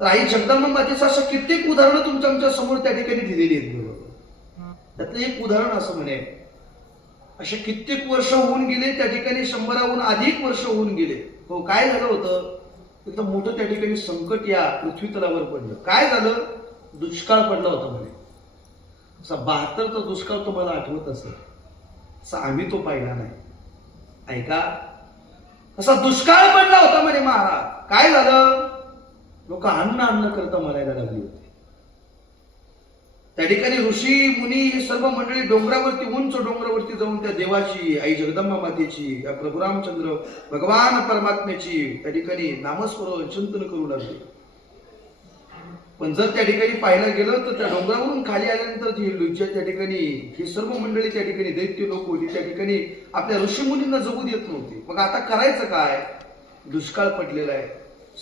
तर आई जगदंबा मातेचं असं कित्येक उदाहरणं तुमच्या आमच्या समोर त्या ठिकाणी दिलेली आहेत. बरोबर, त्यातलं एक उदाहरण असं म्हणे, असे कित्येक वर्ष होऊन गेले त्या ठिकाणी, 100हून अधिक वर्ष होऊन गेले. हो, काय झालं होतं? एकदम मोठं त्या ठिकाणी संकट या पृथ्वी तलावर पडलं. काय झालं? दुष्काळ पडला होता म्हणे. असा 72चा दुष्काळ तुम्हाला आठवत असेल, असा आम्ही तो पाहिला नाही. ऐका, असा दुष्काळ पडला होता म्हणे महाराज. काय झालं? लोक अन्न करता मरायला लागली होती. त्या ठिकाणी ऋषी मुनी हे सर्व मंडळी डोंगरावरती, उंच डोंगरावरती जाऊन त्या देवाची, आई जगदंबा मातेची, या प्रभू रामचंद्र भगवान परमात्म्याची त्या ठिकाणी नामस्मरण चिंतन करू लागले. पण जर त्या ठिकाणी पाहायला गेलं तर त्या डोंगरावरून खाली आल्यानंतर त्या ठिकाणी ही सर्व मंडळी त्या ठिकाणी दैत्य लोक होती, त्या ठिकाणी आपल्या ऋषीमुनींना जगू देत नव्हते. मग आता करायचं काय? दुष्काळ पडलेला आहे.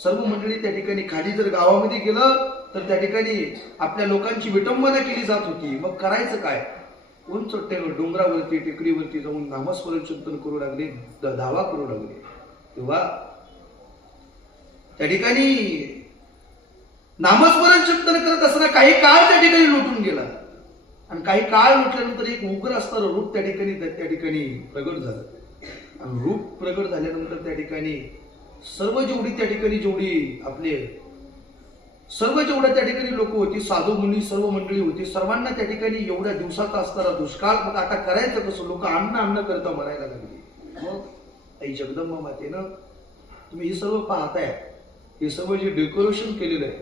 सर्व मंडळी त्या ठिकाणी खाली जर गावामध्ये गेलं तर त्या ठिकाणी आपल्या लोकांची विटंबना केली जात होती. मग करायचं काय? उंच डोंगरावरती टेकडीवरती जाऊन नामस्मरण चिंतन करू लागले, धावा करू लागले. तेव्हा त्या ठिकाणी नामस्मरण चिंतन करत असताना काही काळ त्या ठिकाणी लुटून गेला आणि काही काळ लुटल्यानंतर एक उग्र असणारं रूप त्या ठिकाणी प्रगट झालं. आणि रूप प्रगट झाल्यानंतर त्या ठिकाणी सर्व जेवढ्या त्या ठिकाणी लोक होती, साधू मुनी सर्व मंडळी होती, सर्वांना त्या ठिकाणी एवढ्या दिवसाचा असणारा दुष्काळ, मग आता करायचं कसं? लोक अन्न करता मरायला लागली. मग आई जगदंबा मातेनं, तुम्ही हे सर्व पाहताय, हे सर्व जे डेकोरेशन केलेलं आहे,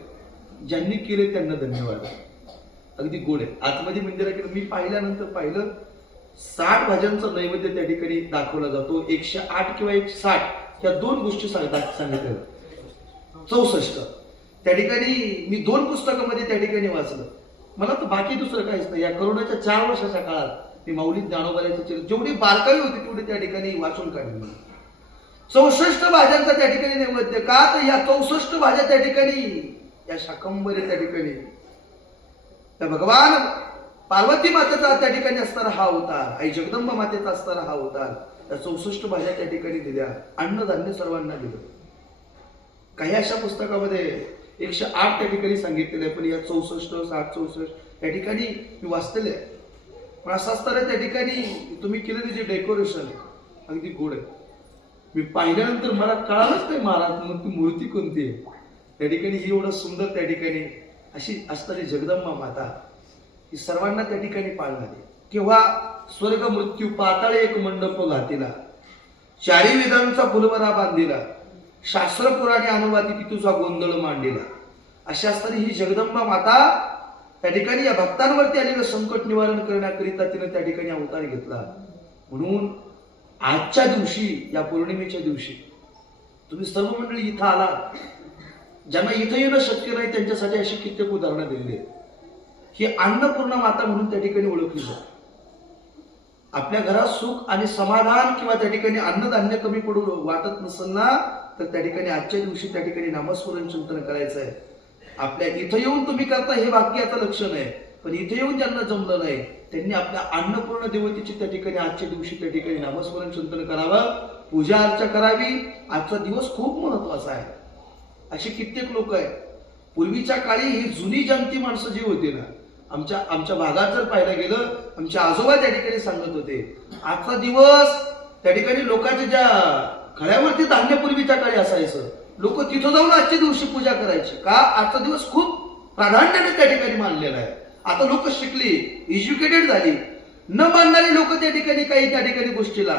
ज्यांनी केले त्यांना धन्यवाद. अगदी गोड आहे. आतमध्ये मंदिरात गेलं, मी पाहिलं 60 भाज्यांचा नैवेद्य त्या ठिकाणी दाखवला जातो. 108 किंवा 160 या दोन गोष्टी सांगितल्या. 64 त्या ठिकाणी मी 2 पुस्तकामध्ये त्या ठिकाणी वाचलं. मला तर बाकी दुसरं काहीच नाही. या करोनाच्या 4 वर्षाच्या काळात मी माऊली ज्ञानोबाच्या जेवढी बारकाई होती तेवढी त्या ठिकाणी वाचून काढली. 64 भाज्यांचा त्या ठिकाणी नैवेद्य. का तर या 64 भाज्या त्या ठिकाणी, या शाकंभरी त्या ठिकाणी त्या भगवान पार्वती मातेचा त्या ठिकाणी असणारा हा अवतार, आई जगदंबा मातेचा असणारा हा अवतार, त्या 64 भाज्या त्या ठिकाणी दिल्या, अन्नधान्य सर्वांना दिलं. काही अशा पुस्तकामध्ये 108 त्या ठिकाणी सांगितलेलं आहे, पण या 64, 60, 64 या ठिकाणी मी वाचलेले आहे. पण असं असताना त्या ठिकाणी तुम्ही केलेले जे डेकोरेशन अगदी गोड आहे. मी पाहिल्यानंतर मला कळालंच नाही महाराज मग ती मूर्ती कोणती आहे. त्या ठिकाणी ही एवढं सुंदर त्या ठिकाणी अशी असणारी जगदंबा माता ही सर्वांना त्या ठिकाणी पाळणारी. केव्हा स्वर्ग मृत्यू पाताळ एक मंडप घातीला, 4 वेदांचा फुलवरा बांधिला, शास्त्र पुराणे अनुवादी ती तुझा गोंधळ मांडीला. अशी असताना ही जगदंबा माता त्या ठिकाणी या भक्तांवरती आलेलं संकट निवारण करण्याकरिता तिने त्या ठिकाणी अवतार घेतला. म्हणून आजच्या दिवशी, या पौर्णिमेच्या दिवशी तुम्ही सर्व मंडळी इथं आला, ज्यांना इथं येणं शक्य नाही त्यांच्यासाठी अशी कित्येक उदाहरणं दिलेली आहेत. ही अन्नपूर्णा माता म्हणून त्या ठिकाणी ओळखली जाते. आपल्या घरात सुख आणि समाधान किंवा त्या ठिकाणी अन्नधान्य कमी पडून वाटत नसेल ना, तर त्या ठिकाणी आजच्या दिवशी त्या ठिकाणी नामस्मरण चिंतन करायचं आहे. आपल्या इथं येऊन तुम्ही करता हे वाक्याचं लक्षण आहे, पण इथे येऊन ज्यांना जमलं नाही त्यांनी आपल्या अन्नपूर्ण देवतेची त्या ठिकाणी आजच्या दिवशी त्या ठिकाणी नामस्मरण चिंतन करावं, पूजा अर्चा करावी. आजचा दिवस खूप महत्वाचा आहे. असे कित्येक लोक आहेत. पूर्वीच्या काळी ही जुनी जाणती माणसं जी होती ना, आमच्या भागात जर पाहायला गेलं, आमचे आजोबा त्या ठिकाणी सांगत होते, आजचा दिवस त्या ठिकाणी लोकांच्या ज्या खळ्यावरती धान्य पूर्वीच्या काळी असायचं, लोक तिथं जाऊन आजच्या दिवशी पूजा करायची. का? आजचा दिवस खूप प्राधान्याने त्या ठिकाणी मानलेला आहे. आता लोक शिकली, एज्युकेटेड झाली, न मानणारी लोक त्या ठिकाणी काही त्या ठिकाणी गोष्टीला,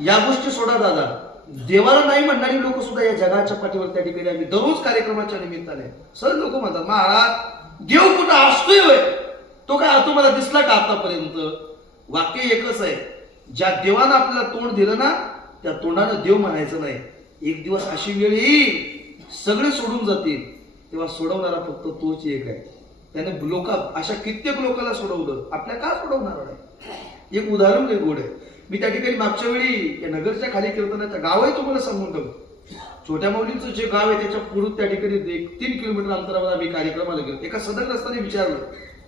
या गोष्टी सोडा दादा, देवाला नाही म्हणणारी लोक सुद्धा या जगाच्या पाठीवर त्या ठिकाणी आम्ही दररोज कार्यक्रमाच्या निमित्ताने सर लोक म्हणतात, महाराज देव कुठं असतोय होय? तो काय तुम्हाला दिसला का आतापर्यंत? वाक्य एकच आहे, ज्या देवानं आपल्याला तोंड दिलं ना, त्या तोंडानं देव म्हणायचं नाही. एक दिवस अशी वेळ येईल सगळे सोडून जातील, तेव्हा सोडवणारा फक्त तोच एक आहे. त्याने अशा कित्येक लोकांना सोडवलं, आपल्या का सोडवणार नाही? एक उदाहरण लय गोड आहे. मी त्या ठिकाणी मागच्या वेळी या नगरच्या खाली कीर्तनाच्या गावही तुम्हाला सांगून ठेवतो. छोट्या माऊलींचं जे गाव आहे त्याच्या पुढे त्या ठिकाणी 3 किलोमीटर अंतरावर आम्ही कार्यक्रमाला गेलो. एका सदर रस्त्याने विचारलं,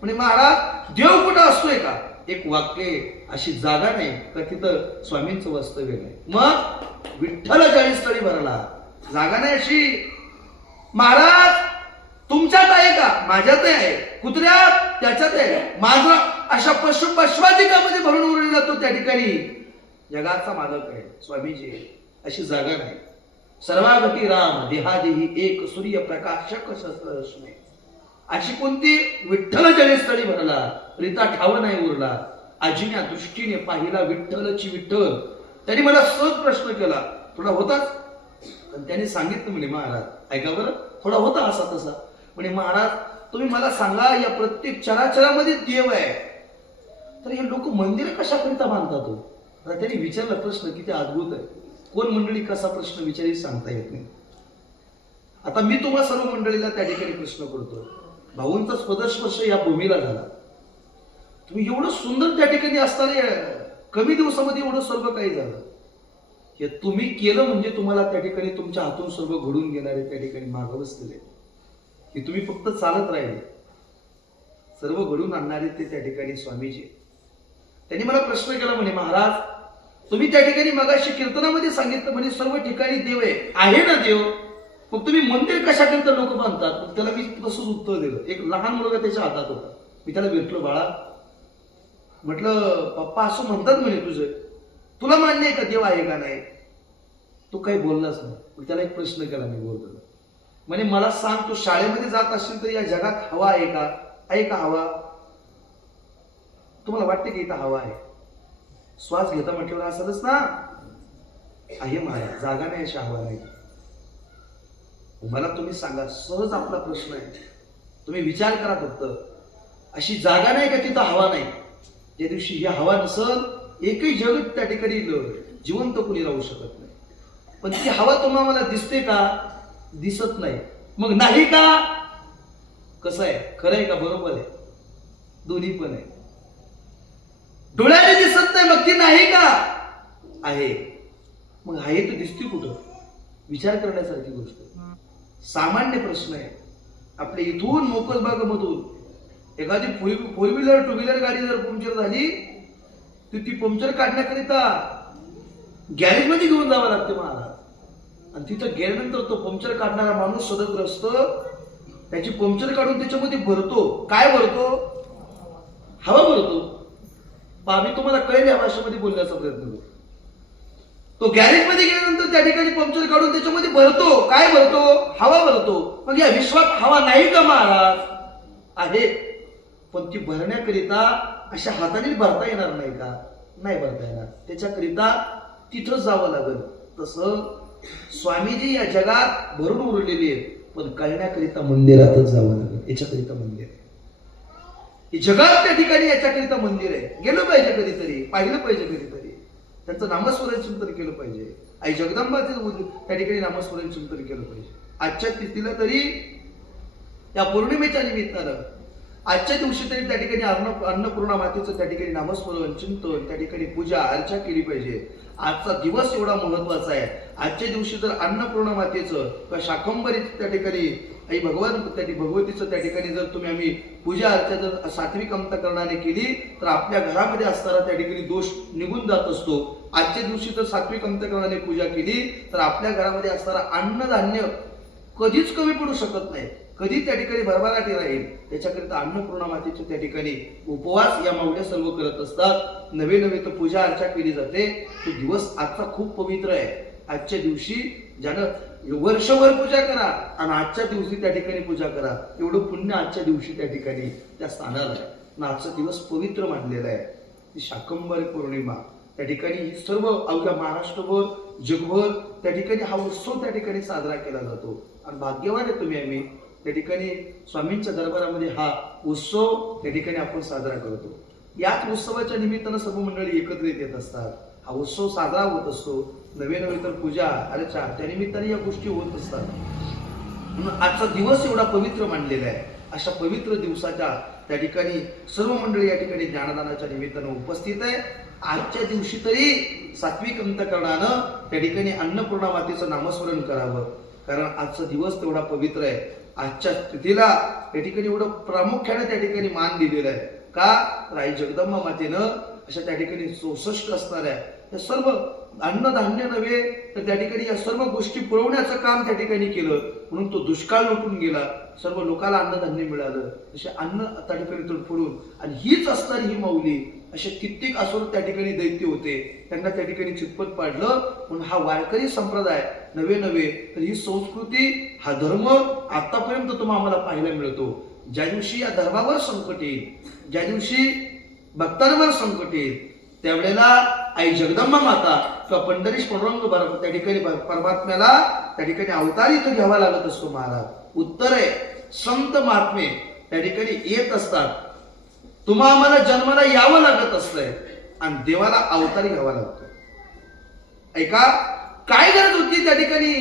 म्हणजे महाराज देव कुठं असतोय का? एक वाक्य, अशी जागा नाही का तिथं स्वामींचं वास्तव्य नाही. मग विठ्ठल 40 स्थळी भरला, जागा नाही अशी. महाराज तुमच्यात आहे का? माझ्यात आहे. कुत्र्यात? त्याच्यात आहे. माझा अशा पशुपश्वादिकामध्ये भरून उरलेला तो त्या ठिकाणी जगाचा मालक आहे, स्वामीजी. अशी जागा नाही. सर्वागती राम देहादेही एक सूर्य प्रकाशक शस्त्ररश्मी. अशी कोणती? विठ्ठल 40 स्थळी भरला, रीता ठाव नाही उरला. अजिन्या दृष्टीने पाहिला विठ्ठलची विठ्ठल. त्यांनी मला सहज प्रश्न केला, थोडा होताच? पण त्यांनी सांगितलं म्हणे, महाराज ऐका बरं, थोडा होता असा तसा. म्हणे महाराज तुम्ही मला सांगा, या प्रत्येक चराचरामध्ये देव आहे, तर हे लोक मंदिर कशाकरिता बांधतात हो? त्यांनी विचारला प्रश्न, किती अद्भुत आहे. कोण मंडळी कसा प्रश्न विचारी सांगता येत नाही. आता मी तुम्हा सर्व मंडळीला त्या ठिकाणी प्रश्न करतो. भाऊंचा पदस्पर्श या भूमीला झाला, तुम्ही एवढं सुंदर त्या ठिकाणी असताना कमी दिवसामध्ये एवढं सर्व काही झालं. हे तुम्ही केलं म्हणजे तुम्हाला त्या ठिकाणी तुमच्या हातून सर्व घडून घेणारे त्या ठिकाणी मागे बसलेले, की तुम्ही फक्त चालत राहिले, सर्व घडून आणणारे ते त्या ठिकाणी स्वामीजी. त्यांनी मला प्रश्न केला, म्हणे महाराज तुम्ही त्या ठिकाणी मगाशी कीर्तनामध्ये सांगितलं म्हणे सर्व ठिकाणी देव आहे ना देव? मग तुम्ही मंदिर कशाकरिता लोक बांधतात? मग त्याला मी तसंच उत्तर दिलं. एक लहान मुलगा त्याच्या हातात होता. मी त्याला भेटलो, बाळा म्हटलं पप्पा असं म्हणतात म्हणे तुझं, तुला मान्य आहे का देव आहे का नाही? तो काही बोललाच नाही. मग त्याला एक प्रश्न केला मी बोलतो, म्हणे मला सांग, तू शाळेमध्ये जात असशील तर या जगात हवा आहे का? आहे का हवा? तुम्हाला वाटते की इथं हवा आहे? श्वास घेता म्हटल्यावर असलच ना, आहे माया, जागा नाही अशी हवा नाही. मला तुम्ही सांगा, सहज आपला प्रश्न आहे, तुम्ही विचार करा फक्त, अशी जागा नाही का तिथं हवा नाही? ज्या दिवशी ही हवा नसल, एकही जग त्या ठिकाणी जिवंत कोणी राहू शकत नाही. पण ती हवा तुम्हाला दिसते का? दिसत नाही. मग नाही का? कसं आहे, खरं आहे का बरोबर आहे? दोन्ही पण आहे. डोळ्याने दिसत नाही, मग ती नाही का? आहे. मग आहे तर दिसते कुठं? विचार करण्यासारखी गोष्ट. सामान्य प्रश्न आहे. आपल्या इथून मोकळबागमधून एखादी फोर व्हीलर टू व्हीलर गाडी जर पंक्चर झाली तर ती पंक्चर काढण्याकरिता गॅरेज मध्ये घेऊन जावं लागते महाराज. आणि तिथं गेल्यानंतर तो पंक्चर काढणारा माणूस सदग्रस्त त्याची पंक्चर काढून त्याच्यामध्ये भरतो. काय भरतो? हवा भरतो. आम्ही तुम्हाला कळेल या भाषेमध्ये बोलण्याचा प्रयत्न करतो. तो गॅरेज मध्ये गेल्यानंतर त्या ठिकाणी पंक्चर काढून त्याच्यामध्ये भरतो. काय भरतो? हवा भरतो. मग या विश्वात हवा नाही का महाराज? आहे. पण ती भरण्याकरिता अशा हाताने भरता येणार नाही का? नाही भरता येणार. त्याच्याकरिता तिथं जावं लागेल. तसं स्वामीजी या जगात भरून उरलेली आहेत, पण कळण्याकरिता मंदिरातच जावं लागेल. याच्याकरिता मंदिर आहे. ही जगात त्या ठिकाणी याच्याकरिता मंदिर आहे. गेलो पाहिजे कधीतरी, पाहिलं पाहिजे कधीतरी, त्यांचं नामस्मरण चिंतन केलं पाहिजे. आई जगदंबाचे त्या ठिकाणी नामस्मरण चिंतन केलं पाहिजे. आजच्या तिथीला तरी या पौर्णिमेच्या निमित्तानं आजच्या दिवशी तरी त्या ठिकाणी अन्नपूर्णा मातेचं त्या ठिकाणी नामस्मरण चिंतन, त्या ठिकाणी पूजा अर्चा केली पाहिजे. आजचा दिवस एवढा महत्वाचा आहे. आजच्या दिवशी जर अन्नपूर्णा मातेचं किंवा शाकंभरी त्या ठिकाणी आई भगवान भगवतीचं त्या ठिकाणी जर तुम्ही आम्ही पूजा अर्चा जर सात्विक अंतःकरणाने केली तर आपल्या घरामध्ये असणारा त्या ठिकाणी दोष निघून जात असतो. आजच्या दिवशी जर सात्विक अंतःकरणाने पूजा केली तर आपल्या घरामध्ये असणारा अन्नधान्य कधीच कमी पडू शकत नाही, कधी त्या ठिकाणी भरभराटी राहील. त्याच्याकरिता अन्नपूर्णा मातेचे त्या ठिकाणी उपवास या मावल्या सर्व करत असतात. नवे नवे तर पूजा अर्चा केली जाते. तो दिवस आजचा खूप पवित्र आहे. आजच्या दिवशी ज्यानं वर्षभर पूजा करा आणि आजच्या दिवशी त्या ठिकाणी पूजा करा, एवढं पुण्य आजच्या दिवशी त्या ठिकाणी त्या स्थानाला आहे. आणि आजचा दिवस पवित्र मानलेला आहे. ती शाकंभरी पौर्णिमा त्या ठिकाणी सर्व अवघ्या महाराष्ट्रभर जगभर त्या ठिकाणी हा उत्सव त्या ठिकाणी साजरा केला जातो. आणि भाग्यवान आहे तुम्ही आम्ही त्या ठिकाणी स्वामींच्या दरबारामध्ये हा उत्सव त्या ठिकाणी आपण साजरा करतो. याच उत्सवाच्या निमित्तानं सर्व मंडळी एकत्रित येत असतात. हा उत्सव साजरा होत असतो. नवे नवे तर पूजा अर्चा त्या निमित्ताने या गोष्टी होत असतात. म्हणून आजचा दिवस एवढा पवित्र मानलेला आहे. अशा पवित्र दिवसाच्या त्या ठिकाणी सर्व मंडळी या ठिकाणी ज्ञानदानाच्या निमित्तानं उपस्थित आहे. आजच्या दिवशी तरी सात्विक अंतःकरणानं त्या ठिकाणी अन्नपूर्णा मातेचं नामस्मरण करावं, कारण आजचा दिवस तेवढा पवित्र आहे. आजच्या तिथीला त्या ठिकाणी एवढं प्रामुख्याने त्या ठिकाणी मान दिलेला आहे. का? आई जगदंबा मातेनं अशा त्या ठिकाणी 64 असणाऱ्या या सर्व अन्नधान्य नव्हे तर त्या ठिकाणी या सर्व गोष्टी पुरवण्याचं काम त्या ठिकाणी केलं. म्हणून तो दुष्काळ लोटून गेला, सर्व लोकांना अन्नधान्य मिळालं. असे अन्न त्या ठिकाणी तडफडून आणि हीच असणारी ही माऊली असे कित्येक असुर त्या ठिकाणी दैत्य होते, त्यांना त्या ठिकाणी चितपट पाडलं. म्हणून हा वारकरी संप्रदाय नवे नवे तर ही संस्कृती हा धर्म आतापर्यंत तुम्हाला आम्हाला पाहायला मिळतो. ज्या दिवशी या धर्मावर संकट येईल, ज्या दिवशी भक्तांवर संकट येईल, त्यावेळेला आई जगदंबा माता किंवा पंढरीश पांडुरंग त्या ठिकाणी परमात्म्याला त्या ठिकाणी अवतार इथं घ्यावा लागत असतो महाराज. उत्तर आहे संत महात्मे त्या ठिकाणी येत असतात. तुम्हा आम्हाला जन्माला यावं लागत असतंय आणि देवाला अवतारी घ्यावा लागतो. ऐका, काय गरज होती त्या ठिकाणी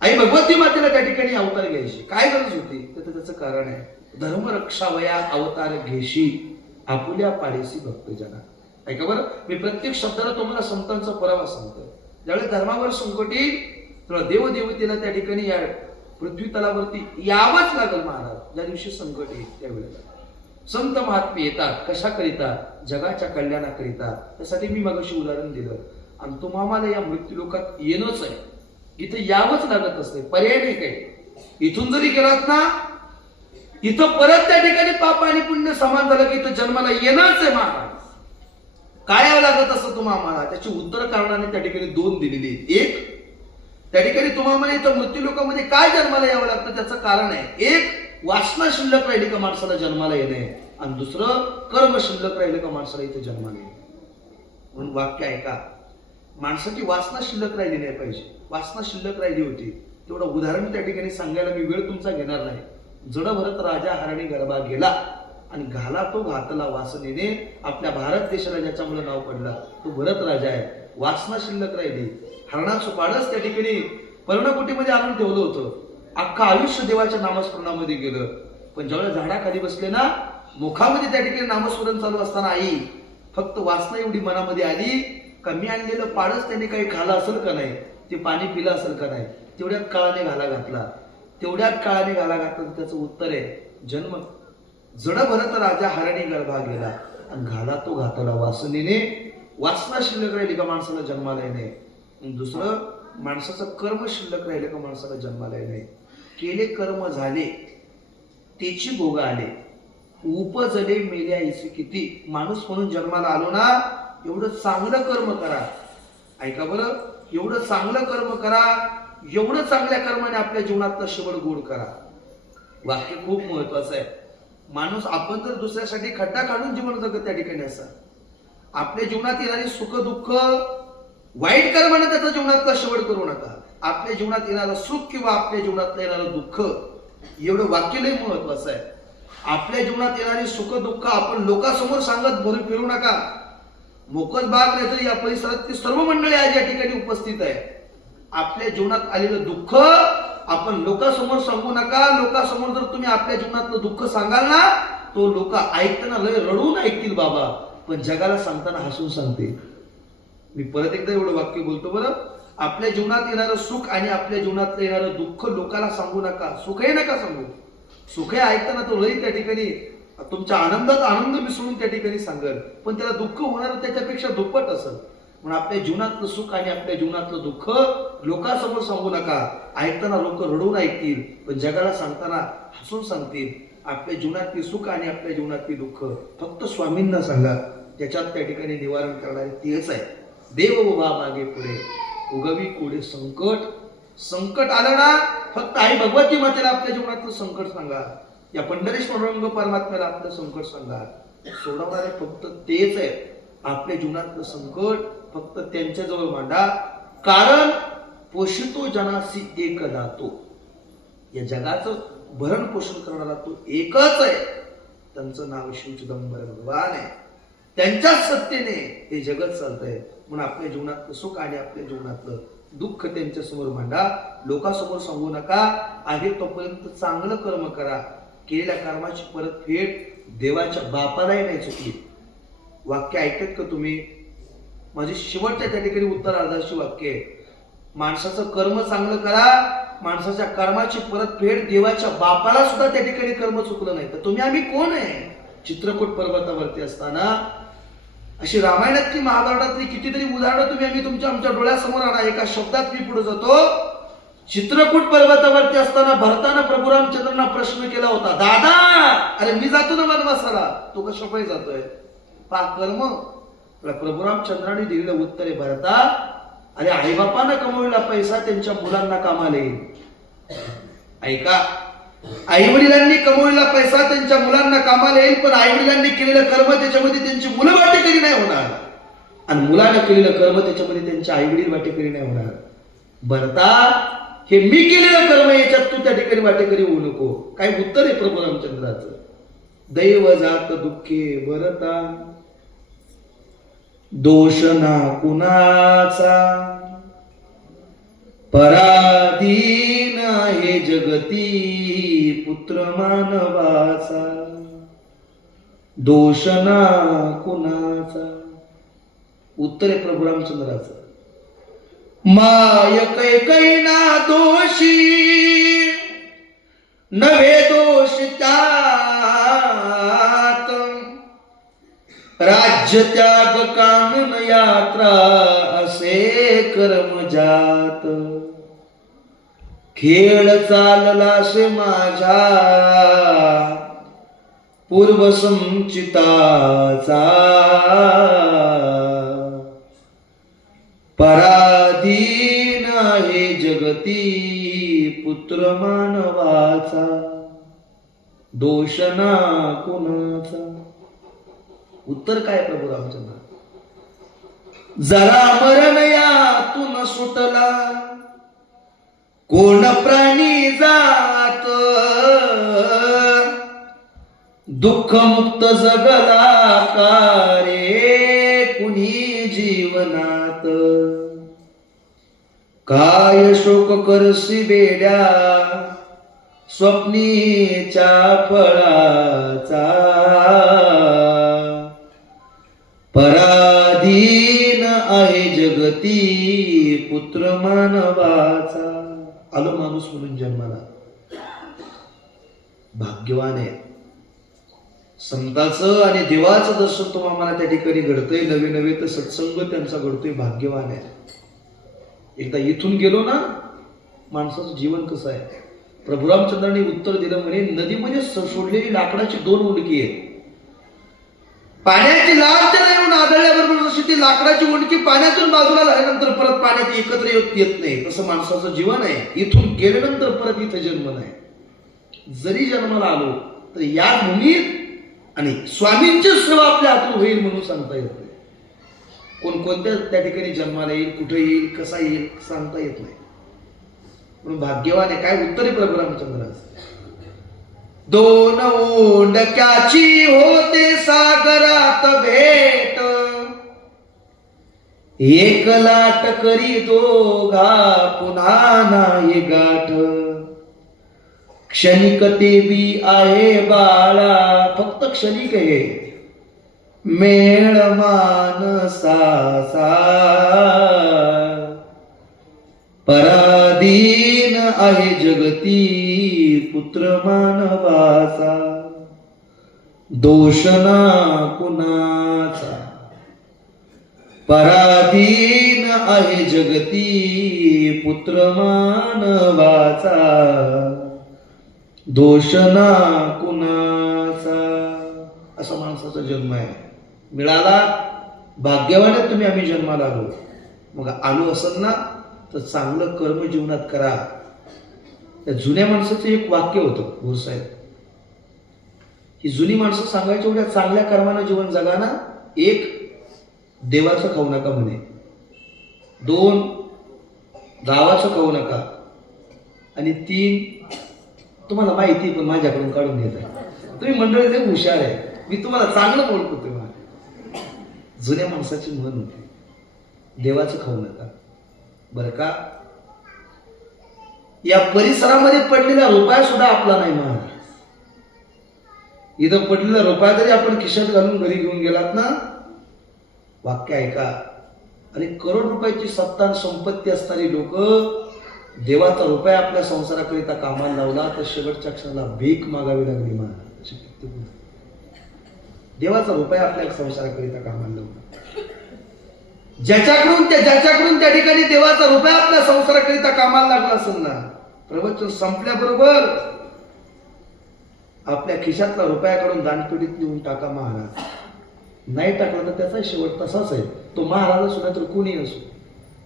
आई भगवती मातेला त्या ठिकाणी अवतार घ्यायची? काय गरज होती? तर त्याचं कारण आहे, धर्म रक्षावया अवतार घेशी आपुल्या पाडेसी भक्तजना. ऐका बरं, मी प्रत्येक शब्दाला तुम्हाला संतांचा पुरावा सांगतो. ज्यावेळेस धर्मावर संकट येईल तेव्हा देवदेवतेला त्या ठिकाणी या पृथ्वी तलावरती यावंच लागल महाराज. ज्या दिवशी संकट येईल त्यावेळेला संत महात्मे येतात. कशाकरिता? जगाच्या कल्याणाकरिता. त्यासाठी मी मगाशी उदाहरण दिलं. आणि तुम्हाला या मृत्यू लोकात येणंच आहे. इथं यावंच लागत असते, पर्याय नाही काही. इथून जरी गेलात ना, इथं परत त्या ठिकाणी पाप आणि पुण्य समान झालं की इथं जन्माला येणारच आहे महाराज. काय यावं लागत असं तुम्हाला? त्याची उत्तर कारणाने त्या ठिकाणी दोन दिलेली आहेत. एक, त्या ठिकाणी तुम्हाला इथं मृत्यू लोकांमध्ये काय जन्माला यावं लागतं त्याचं कारण आहे. एक, वासना शिल्लक राहिली का माणसाला जन्माला येणे, आणि दुसरं कर्म शिल्लक राहिलं का माणसाला इथं जन्माला येणे. म्हणून वाक्य ऐका, माणसाची वासना शिल्लक राहिली नाही पाहिजे. वासना शिल्लक राहिली होती तेवढं उदाहरण त्या ठिकाणी सांगायला मी वेळ तुमचा घेणार नाही. जड भरत राजा हरणी गरबा गेला आणि घाला तो घातला वासनेने. आपल्या भारत देशाला ज्याच्यामुळे नाव पडलं तो भरत राजा आहे. वासना शिल्लक राहिली. हरणाचं पाडच त्या ठिकाणी पर्णकुटीमध्ये आणून ठेवलं होतं. अख्खा आयुष्य देवाच्या नामस्मरणामध्ये गेलं. पण ज्यावेळेला झाडाखाली बसले ना, मुखामध्ये त्या ठिकाणी नामस्मरण चालू असताना आई फक्त वासना एवढी मनामध्ये आली का मी आणलेलं पाडच त्याने काही खाल्लं असेल का नाही, ते पाणी पिलं असेल का नाही, तेवढ्यात काळाने घाला घातला. तेवढ्यात काळाने घाला घातला. त्याचं उत्तर आहे जन्म. जड भरत राजा हरणी गर्भा गेला आणि घाला तो घातला वासनेने. वासना शिल्लक राहिली का माणसाला जन्माला येणे. दुसरं, माणसाचं कर्म शिल्लक राहिलं का माणसाला जन्माला येणे. केले कर्म झाले त्याची भोग आले, उपजले मेल्या ऐसी किती. माणूस म्हणून जन्माला आलो ना, एवढं चांगलं कर्म करा. ऐका बरं, एवढं चांगलं कर्म करा, एवढं चांगल्या कर्माने आपल्या जीवनातला शेवट गोड करा. वाक्य खूप महत्वाचं आहे. माणूस आपण जर दुसऱ्यासाठी खड्डा काढून जीवन जगत त्या ठिकाणी असा, आपल्या जीवनात येणारी सुख दुःख वाईट कर्माने त्याचा जीवनातला शेवट करू नका. आपल्या जीवनात येणारं सुख किंवा आपल्या जीवनात येणारं दुःख, एवढं वाक्य लय महत्वाचं आहे. आपल्या जीवनात येणारी सुख दुःख आपण लोकांसमोर सांगत भरून फिरू नका. मोकच बाग नाही तर या परिसरात सर्व मंडळी आज या ठिकाणी उपस्थित आहे. आपल्या जीवनात आलेलं दुःख आपण लोकांसमोर सांगू नका. लोकांसमोर जर तुम्ही आपल्या जीवनातलं दुःख सांगाल ना, तो लोक ऐकताना लय रडून ऐकतील बाबा, पण जगाला सांगताना हसून सांगतील. मी परत एकदा एवढं वाक्य बोलतो बरं. आपल्या जीवनात येणारं सुख आणि आपल्या जीवनात येणारं दुःख लोकांना सांगू नका. सुखही नका सांगू. सुख ऐकताना तो लई त्या ठिकाणी तुमच्या आनंदात आनंद मिसळून त्या ठिकाणी सांगल, पण त्याला दुःख होणार त्याच्यापेक्षा दुप्पट असेल. म्हणून आपल्या जीवनातलं सुख आणि आपल्या जीवनातलं दुःख लोकांसमोर सांगू नका. ऐकताना लोक रडून ऐकतील, पण जगाला सांगताना हसून सांगतील. आपल्या जीवनातली सुख आणि आपल्या जीवनातली दुःख फक्त स्वामींना सांगा. त्याच्यात त्या ठिकाणी निवारण करणारे तेच आहे. देव उभा मागे पुढे उगवी कोडे संकट. संकट आलं ना, फक्त आई भगवती मातेला आपल्या जीवनातलं संकट सांगा. या पंढरीश्वर रंग परमात्म्याला आपलं संकट सांगा. सोडवणारे फक्त तेच आहे. आपल्या जीवनातलं संकट फक्त त्यांच्याजवळ मांडा. कारण पोषितो जनासी एक दातो. या जगाचं भरण पोषण करणारा तो एकच आहे. त्यांचं नाव शिव चिदंबर भगवान आहे. त्यांच्याच सत्तेने हे जगत चालतंय. म्हणून आपल्या जीवनातलं सुख आणि आपल्या जीवनातलं दुःख त्यांच्या समोर मांडा. लोकांसमोर सांगू नका. आहे तोपर्यंत चांगलं कर्म करा. केलेल्या कर्माची परतफेड देवाच्या बापालाही नाही चुकली. वाक्य ऐकत का तुम्ही? माझी शेवटच्या त्या ठिकाणी उत्तरार्धाची वाक्य आहे. माणसाचं कर्म चांगलं करा. माणसाच्या कर्माची परतफेड देवाच्या बापाला सुद्धा त्या ठिकाणी कर्म चुकलं नाही. तर तुम्ही आम्ही कोण आहे? चित्रकूट पर्वतावरती असताना अशी रामायणातली महाभारतातली कितीतरी उदाहरणं तुम्ही आमच्या डोळ्यासमोर आणा. एका शब्दात मी पुढे जातो. चित्रकूट पर्वतावरती असताना भरताना प्रभू रामचंद्रांना प्रश्न केला होता, दादा अरे मी जातो ना वनवासाला, तो कशा पायी जातोय? पा कर्म. प्रभू रामचंद्रांनी दिलेलं उत्तर आहे, भरता अरे आईबापानं कमवलेला पैसा त्यांच्या मुलांना कामाला येईल. ऐका, आई वडिलांनी कमवलेला पैसा त्यांच्या मुलांना कामाला येईल, पण आई वडिलांनी केलेलं कर्म त्याच्यामध्ये त्यांची मुलं वाटेकरी नाही होणार, आणि मुलानं केलेलं कर्म त्याच्यामध्ये त्यांच्या आई वडील वाटेकरी नाही होणार. भरता हे मी केलेलं कर्म याच्यात तू त्या ठिकाणी वाटेकरी होऊ नको. काय उत्तर आहे प्रभू रामचंद्राचं? दैव जात दुःखे भरता दोष ना कुणाचा, पराधीन आहे जगती पुत्र मानवाचा, दोष ना कुणाचा. उत्तर आहे प्रभू रामचंद्राचं. माय कैकैना दोषी नव्हे दोष त्यात, राज्य त्याग कानन यात्रा असे कर्म जात. खेळ चाललास माझ्या पूर्वसंचिताचा, पराधीन आहे जगती पुत्र मानवाचा, दोष ना कुणाचा. उत्तर काय प्रभू रामचंद्र? जरा मरण यातून सुटला कोण प्राणी जात, दुःख मुक्त जगला का रे कुणी जीवनात. काय शोक करसी बेड्या स्वप्नीच्या फळाचा, पराधीन आहे जगती पुत्र मानवाचा. आलो माणूस म्हणून जन्माला, भाग्यवान आहे. संताचं आणि देवाचं दर्शन तुम्हाला मला त्या ठिकाणी घडतंय. नवे नवे तर सत्संग त्यांचा घडतोय. भाग्यवान आहे. एकदा इथून गेलो ना, माणसाचं जीवन कसं आहे. प्रभू रामचंद्रांनी उत्तर दिलं म्हणे, नदीमध्ये सोडलेली लाकडाची 2 उंडकी आहेत. पाण्याची लाट येऊन आदळल्याबरोबर जशी ती लाकडाची उंडकी पाण्यातून बाजूला झाल्यानंतर परत पाण्यात एकत्र येत नाही, तसं माणसाचं जीवन आहे. इथून गेल्यानंतर परत इथं जन्म नाही. जरी जन्माला आलो तर या भूमीत आणि स्वामींची सेवा आपल्या हातून होईल म्हणून सांगता येत नाही. कोणकोणत्या त्या ठिकाणी जन्माला येईल, कुठे येईल, कसा येईल सांगता येत नाही. म्हणून भाग्यवान आहे. काय उत्तर आहे प्रभू रामचंद्राचं? 2 ओंडक्याची होते सागरात भेट, एक लाट करी दोघा पुन्हा नाही गाठ. क्षणिक ते बी आहे बाळा, फक्त क्षणिक आहे मेळ मानसाचा, पराधीन आहे जगती पुत्र मानवाचा, दोष ना कुणाचा. पराधीन आहे जगती पुत्र मानवाचा, दोष ना कुणाचा. असा माणसाचा जन्म आहे. मिळाला भाग्यवान आहे तुम्ही. आम्ही जन्माला आलो. मग आलो असेल ना तर चांगलं कर्म जीवनात करा. त्या जुन्या माणसाचं एक वाक्य होतं भोरसाहेब, ही जुनी माणसं सांगायची, एवढ्या चांगल्या कर्मानं जीवन जगा ना. 1 देवाचं खाऊ नका म्हणे, 2 गावाचं खाऊ नका, आणि 3 तुम्हाला माहिती पण माझ्याकडून काढून घेत आहे. तुम्ही मंडळी लय हुशार आहे, मी तुम्हाला चांगलं ओळखतो. जुन्या माणसाची म्हण होती, देवाचं खाऊ नका. बरं का, या परिसरामध्ये पडलेला रुपया सुद्धा आपला नाही महाराज. इथं पडलेला रुपया जरी आपण खिशात घालून घरी घेऊन गेलात ना, वाक्य ऐका, आणि करोड रुपयाची सत्ता आणि संपत्ती असणारी लोक देवाचा रुपया आपल्या संसाराकरिता कामाला लावला तर शेवटच्या क्षणाला भीक मागावी लागली महाराज. देवाचा रुपया आपल्या संसाराकरिता कामाला लावला. ज्याच्याकडून त्या ठिकाणी देवाचा रुपया आपल्या संसाराकरिता कामाला लागला असेल ना, प्रवचन संपल्याबरोबर आपल्या खिशातला रुपयाकडून दानपेटीत लिहून टाका महाराज. नाही टाकला तर त्याचा शेवट तसाच आहे. तो महाराज सुद्धा तर कोणी असो,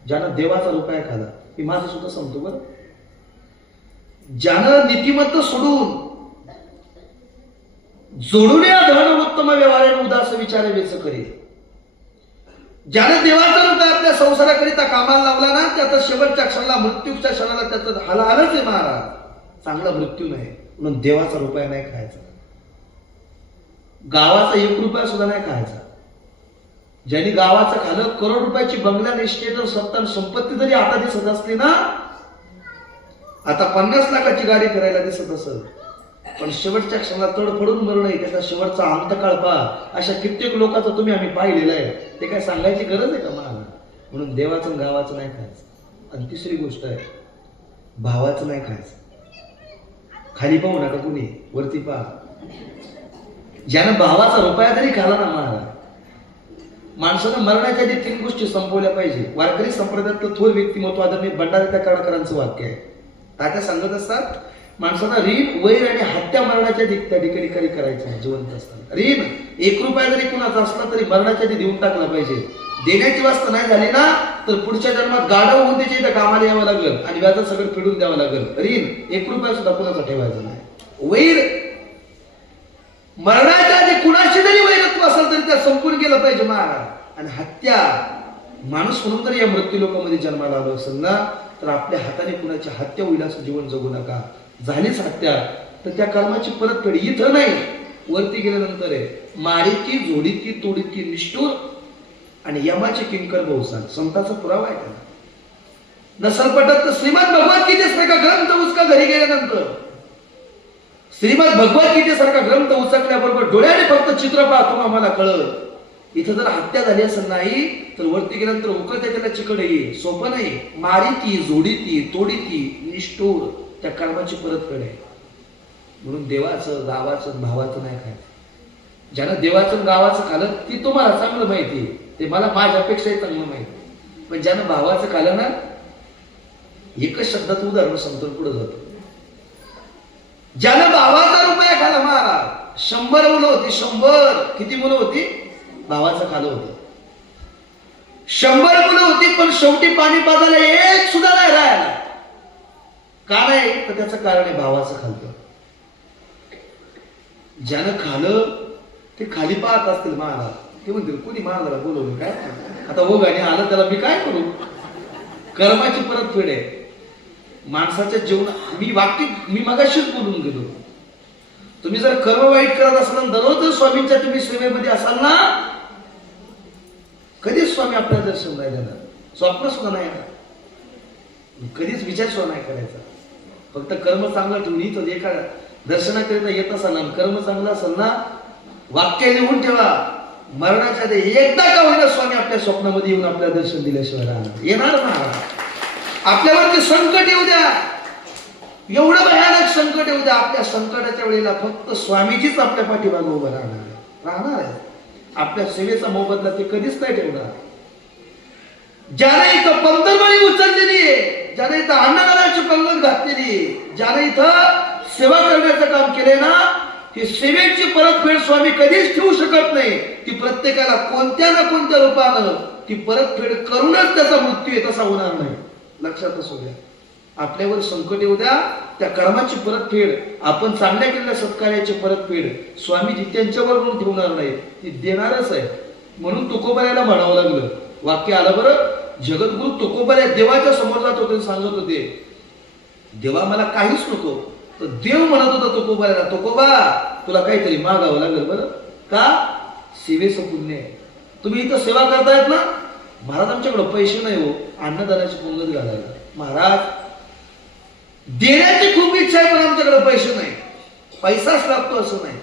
ज्यानं देवाचा रुपया खाला. मी माझं सुद्धा सांगतो बरं, ज्यानं नीतिमत्ता सोडून जोडून या धन उत्तम व्यवहाराने उदास विचारे वेच करेल, ज्याने देवाचा रुपया आपल्या संसाराकरिता कामाला लावला ना, त्याचा शेवटच्या क्षणाला, मृत्यूच्या क्षणाला त्याचं हालहालच आहे महाराज. चांगला मृत्यू नाही म्हणून देवाचा रुपया नाही खायचा. गावाचा 1 रुपया सुद्धा नाही खायचा. ज्यांनी गावाचं खालं, करोड रुपयाची बंगल्यात इस्टेट सत्ता संपत्ती जरी आता दिसत असली ना, आता 50 लाखाची गाडी फिरायला दिसत असेल, पण शेवटच्या क्षणाला तडफडून मरण आहे, त्याचा शेवटचा अंतकाळ पहा. अशा कित्येक लोकांचं तुम्ही आम्ही पाहिलेलं आहे. ते काय सांगायची गरज आहे का मला? म्हणून देवाचं आणि गावाचं नाही खायचं. आणि तिसरी गोष्ट आहे, भावाचं नाही खायचं. खाली पाहू नका कुणी, वरती पहा. ज्यानं भावाचा रुपया तरी खाला ना महाराज, माणसानं मरण्याच्या आधी 3 गोष्टी संपवल्या पाहिजे. वारकरी संप्रदायातलं थोर व्यक्तिमत्व आदरणीय भंडारी त्या कडकरांचं वाक्य आहे. तात्या सांगत असतात माणसाला ऋण वैर आणि हत्या मरणाच्या त्या ठिकाणी काही करायचं नाही जिवंत असताना. ऋण 1 रुपया जरी कुणाचा असला तरी मरणाच्या आधी देऊन टाकला पाहिजे. देण्याची वास्ता नाही झाली ना तर पुढच्या जन्मात गाढव होऊन त्याच्या इथं कामाला यावं लागलं आणि व्याज सगळं फेडून द्यावं लागलं. ऋण 1 रुपया सुद्धा कुणाचा ठेवायचा नाही. वैर मरणाच्या आधी कुणाशी जरी वैरत्व असेल तरी त्या संपून गेलं पाहिजे महाराज. आणि हत्या माणूस म्हणून जर या मृत्यू लोकांमध्ये जन्माला आलो असेल ना तर आपल्या हाताने कुणाची हत्या होईल असं जीवन जगू नका. झालीच हत्या तर त्या कर्माची परतफेड इथं नाही वरती गेल्यानंतर आहे. मारिकी जोडीकी तोडीकी निष्ठूर आणि यमाचे किंकर बहुसान. संताचा पुरावा आहे का नसल पटत तर श्रीमद भगवद्गीतेसारखा ग्रंथ उचका घरी गेल्यानंतर. श्रीमद भगवद्गीतेसारखा ग्रंथ उचकल्याबरोबर डोळ्याने फक्त चित्र पाहतो आम्हाला कळत. इथं जर हत्या झाली असं नाही तर वरती गेल्यानंतर उकळत्या त्याला चिकड येईल. सोपं नाही. मारिती जोडीती तोडीती निष्ठूर त्या कर्माची परतफेड आहे. म्हणून देवाचं गावाचं भावाचं नाही खायचं. ज्यानं देवाचं गावाचं खाल्लं ती तुम्हाला चांगलं माहिती आहे. ते मला माझ्यापेक्षाही चांगलं माहिती. पण ज्यानं भावाचं खाल्लं ना एकच शब्दात उदाहरण सांगतो पुढे जातो. ज्यानं भावाचा रुपया खाला महाराज 100 मुलं होती. 100 किती मुलं होती भावाचं खालं होतं. 100 मुलं होती पण शेवटी पाणी पाजायला एक सुद्धा नाही राहिला. का नाही तर त्याचं कारण आहे भावाचं खालतं. ज्यानं खालं ते खाली पाहत असतील महाराज. ते म्हणतील कोणी महाराजाला बोलवलं काय आता हो गाणी आलं त्याला मी काय करू. कर्माची परतफेड आहे माणसाच्या जीवनात. मी मगाशीच बोलून गेलो. तुम्ही जर कर्म वाईट करत असाल दररोज स्वामींच्या तुम्ही सेवेमध्ये असाल ना कधीच स्वामी आपल्याला दर्शन नाही देणार. स्वप्न सुद्धा नाही येणार. कधीच विचार सुद्धा नाही करायचा. फक्त कर्म चांगलं ठेवून इथं एका दर्शनाकरिता येत असाल ना कर्म चांगलं असेल ना वाक्य लिहून ठेवा. मरणाच्या आधी एकदा का होईना स्वामी आपल्या स्वप्नामध्ये येऊन आपल्याला दर्शन दिल्याशिवाय राहणार येणार ना. आपल्यावरती संकट येऊ द्या एवढं भयानक संकट येऊ द्या. आपल्या संकटाच्या वेळेला फक्त स्वामीजीच आपल्या पाठीमागे उभं राहणार आहे. आपल्या सेवेचा मोबदला ते कधीच नाही ठेवणार. ज्याने इथं पंतरबळी उचललेली आहे ज्याने इथं अन्नदानाची पंगत घातलेली ज्याने इथं सेवा करण्याचं काम केले ना ती सेवेची परतफेड स्वामी कधीच ठेवू शकत नाही. ती प्रत्येकाला कोणत्या ना कोणत्या रूपानं ती परतफेड करूनच त्याचा मृत्यू आहे. तसा होणार नाही. लक्षात असू द्या. आपल्यावर संकट येऊ द्या त्या कर्माची परतफेड आपण चांगल्या केलेल्या सत्कार्याची परतफेड स्वामीजी त्यांच्यावर ठेवणार नाही. ती देणारच आहे. म्हणून तुकोबाऱ्याला म्हणावं लागलं. वाक्य आलं बरं. जगद्गुरु तुकोबाऱ्या देवाच्या समोर जात होते सांगत होते देवा मला काहीच नको. तर देव म्हणत होता तुकोबाऱ्याला तुकोबा तुला काहीतरी मागावं लागेल बरं. का सेवेचं पुण्य आहे. तुम्ही इथं सेवा करतायत ना महाराज आमच्याकडे पैसे नाही हो अन्नदानाची पंगत घालायला. महाराज देण्याची खूप इच्छा आहे पण आमच्याकडे पैसे नाही. पैसाच लागतो असं नाही.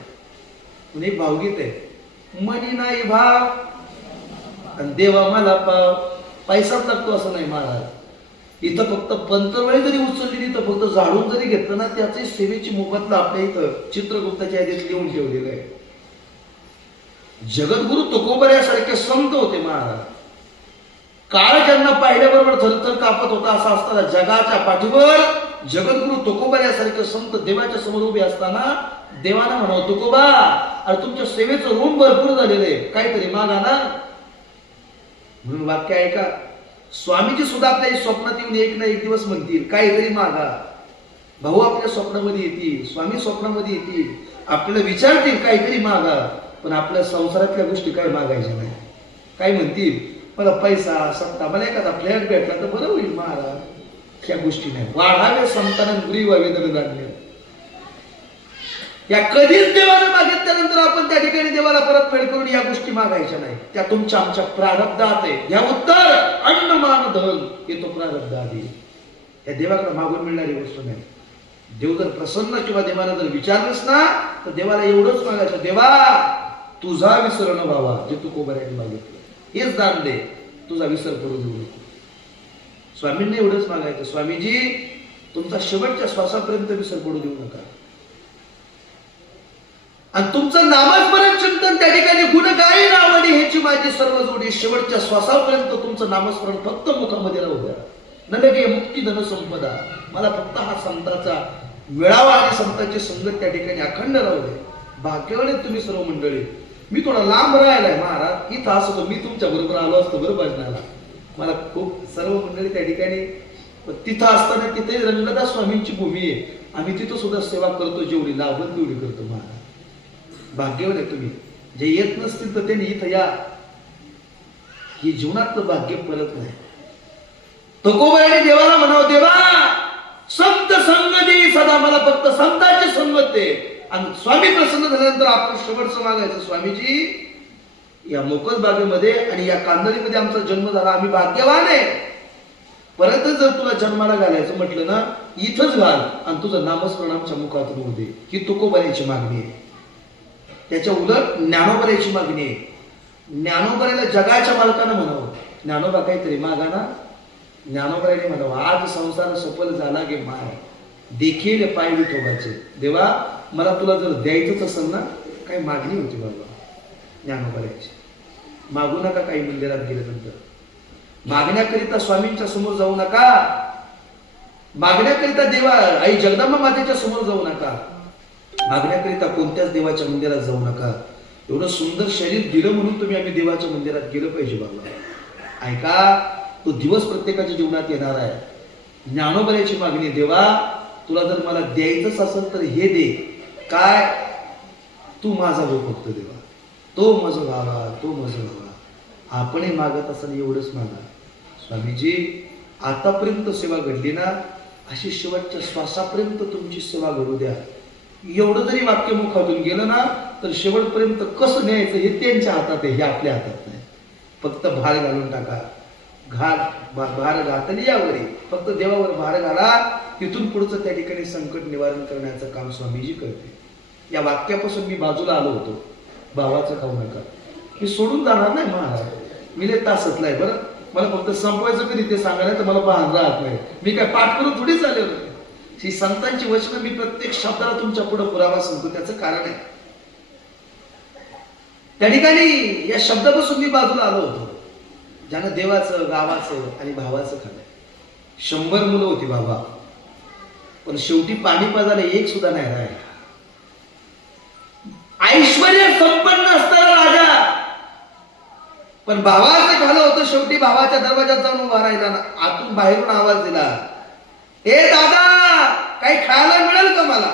म्हणून एक भावगीत आहे मनी नाही भाव आणि देवा मला पाव. पैसाच लागतो असं नाही महाराज. इथं फक्त पंतरवळी जरी उचलली तर फक्त झाडून जरी घेतलं ना त्याची सेवेची मोबदला आपल्या इथं चित्रगुप्ताच्या यादीत लिहून ठेवलेलं आहे. जगद्गुरु तुकोबाऱ्यासारखे संत होते महाराज. काळ ज्यांना पाहिल्याबरोबर थरथर कापत होता असा असताना जगाच्या पाठीवर जगद्गुरु तुकोबाऱ्यासारखे संत देवाच्या समोर उभे असताना देवाना म्हणावं तुकोबा अरे तुमच्या सेवेचं ऋण भरपूर झालेलं आहे काहीतरी मागा ना. म्हणून वाक्य ऐका. स्वामीजी सुद्धा आपल्या स्वप्नात येऊन एक ना एक दिवस म्हणतील काहीतरी मागा. भाऊ आपल्या स्वप्नामध्ये येतील स्वामी स्वप्नामध्ये येतील आपल्याला विचारतील काहीतरी मागा. पण आपल्या संसारातल्या गोष्टी काही मागायच्या नाही. काय म्हणतील मला पैसा सत्ता मला एखादा फ्लॅट भेटला तर बरं होईल महाराज. त्या गोष्टी नाही. वाढावे संतान गुरी व्हावे लागले या कधीच देवाने मागितल्यानंतर आपण त्या ठिकाणी देवाला परतफेड करून या गोष्टी मागायच्या नाही. त्या तुमच्या आमच्या प्रारब्धात आहे. ह्या उत्तर अन्न मान धन हे तो प्रारब्ध आधी त्या देवाकडे मागून मिळणारी गोष्ट नाही. देव जर प्रसन्न किंवा देवाला जर विचारलंस ना तर देवाला एवढंच मागायचं देवा तुझा विसर न व्हावा जे तू कोबऱ्याने मागितलं हेच दान दे तुझा विसर करू देऊ नको. स्वामींनी एवढंच मागायचं स्वामीजी तुमचा शेवटच्या श्वासापर्यंत विसर पडू देऊ नका. आणि तुमचं नामस्मरण चिंतन त्या ठिकाणी गुणगायी नावाने ह्याची माझी सर्व जोडी शेवटच्या श्वासापर्यंत तुमचं नामस्मरण फक्त मुखामध्ये राहू द्या. नलगे मुक्ती धन संपदा मला फक्त हा संतांचा मिळावा आणि संतांची संगत त्या ठिकाणी अखंड राहू दे. भाग्यवान आहेत तुम्ही सर्व मंडळी. मी थोडा लांब राहिलाय महाराज, इथं असतो मी तुमच्या बरोबर आलो असतो बरं भजनाला. मला खूप सर्व मंडळी त्या ठिकाणी तिथं असताना तिथे रंगदास स्वामींची भूमी आहे. आम्ही तिथं सुद्धा सेवा करतो, जेवढी लाभन तेवढी करतो महाराज. भाग्यवान आहे तुम्ही. जे येत नसतील तर त्यांनी इथं या. ही जीवनातलं भाग्य परत नाही. तुकोबाईने देवाला म्हणावं, देवा संत संगती सदा, मला फक्त संतांची संगत दे. आणि स्वामी प्रसन्न झाल्यानंतर आपण शेवटचं मागायचं, स्वामीजी या मोकच बागेमध्ये आणि या कांदळीमध्ये आमचा जन्म झाला, आम्ही भाग्यवान आहे. परत जर तुला जन्माला घालायचं म्हटलं ना, इथंच घाल आणि तुझं नामस्मरण आमच्या मुखातून होऊ दे. ही तुकोबाईची मागणी आहे. त्याच्या उलट ज्ञानोबाईची मागणी आहे. ज्ञानोबाईला जगाच्या मालकानं म्हणावं, ज्ञानोबा काहीतरी मागा ना. ज्ञानोबाईने म्हणावं, आज संसार सफल झाला गे माय, देखील पाय विठोबाचे. देवा मला तुला जर द्यायचंच असेल ना, काही मागणी होती बाबा ज्ञानोबाईची. मागू नका काही मंदिरात गेल्यानंतर. मागण्याकरिता स्वामींच्या समोर जाऊ नका. मागण्याकरिता देवा आई जगदंबा मातेच्या समोर जाऊ नका. मागण्याकरिता कोणत्याच देवाच्या मंदिरात जाऊ नका. एवढं सुंदर शरीर दिलं म्हणून तुम्ही आम्ही देवाच्या मंदिरात गेलं पाहिजे बाबा. ऐका, तो दिवस प्रत्येकाच्या जीवनात येणार आहे. ज्ञानोबाईची मागणी, देवा तुला जर मला द्यायचंच असेल तर हे दे. काय? तू माझा हो फक्त देवा, तो माझं व्हावा, तो माझं व्हावा. आपणही मागत असताना एवढंच मागा, स्वामीजी आतापर्यंत सेवा घडली ना, अशी शेवटच्या श्वासापर्यंत तुमची सेवा घडू द्या. एवढं जरी वाक्य मुखातून गेलं ना, तर शेवटपर्यंत कसं न्यायचं हे त्यांच्या हातात आहे, हे आपल्या हातात नाही. फक्त भार घालून टाका. भार घातली यावरी, फक्त देवावर भार घाला. तिथून पुढचं त्या ठिकाणी संकट निवारण करण्याचं काम स्वामीजी करते. या वाक्यापासून मी बाजूला आलो होतो. भावाचं खाऊ नका, मी सोडून जाणार नाही महाराज. मी लय तासतलाय बरं. मला फक्त संपवायचं कधी ते सांगायला तर मला भान राहत नाही. मी काय पाठ करून थोडीच आले होते. ही संतांची वचनं मी प्रत्येक शब्दाला तुमच्या पुढे पुरावा सांगतो. त्याचं कारण आहे, त्या ठिकाणी या शब्दापासून मी बाजूला आलो होतो. ज्यानं देवाचं, गावाचं आणि भावाचं खाल्लंय. 100 मुलं होती बाबा, पण शेवटी पाणी पाजायला एक सुद्धा नाही राहिला. ऐश्वर्य संपन्न असताना राजा, पण भावाचं झालं होतं. शेवटी भावाच्या दरवाजात जाऊन उभा राहिला ना, आतून बाहेरून आवाज दिला, ए दादा काही खायला मिळेल का मला?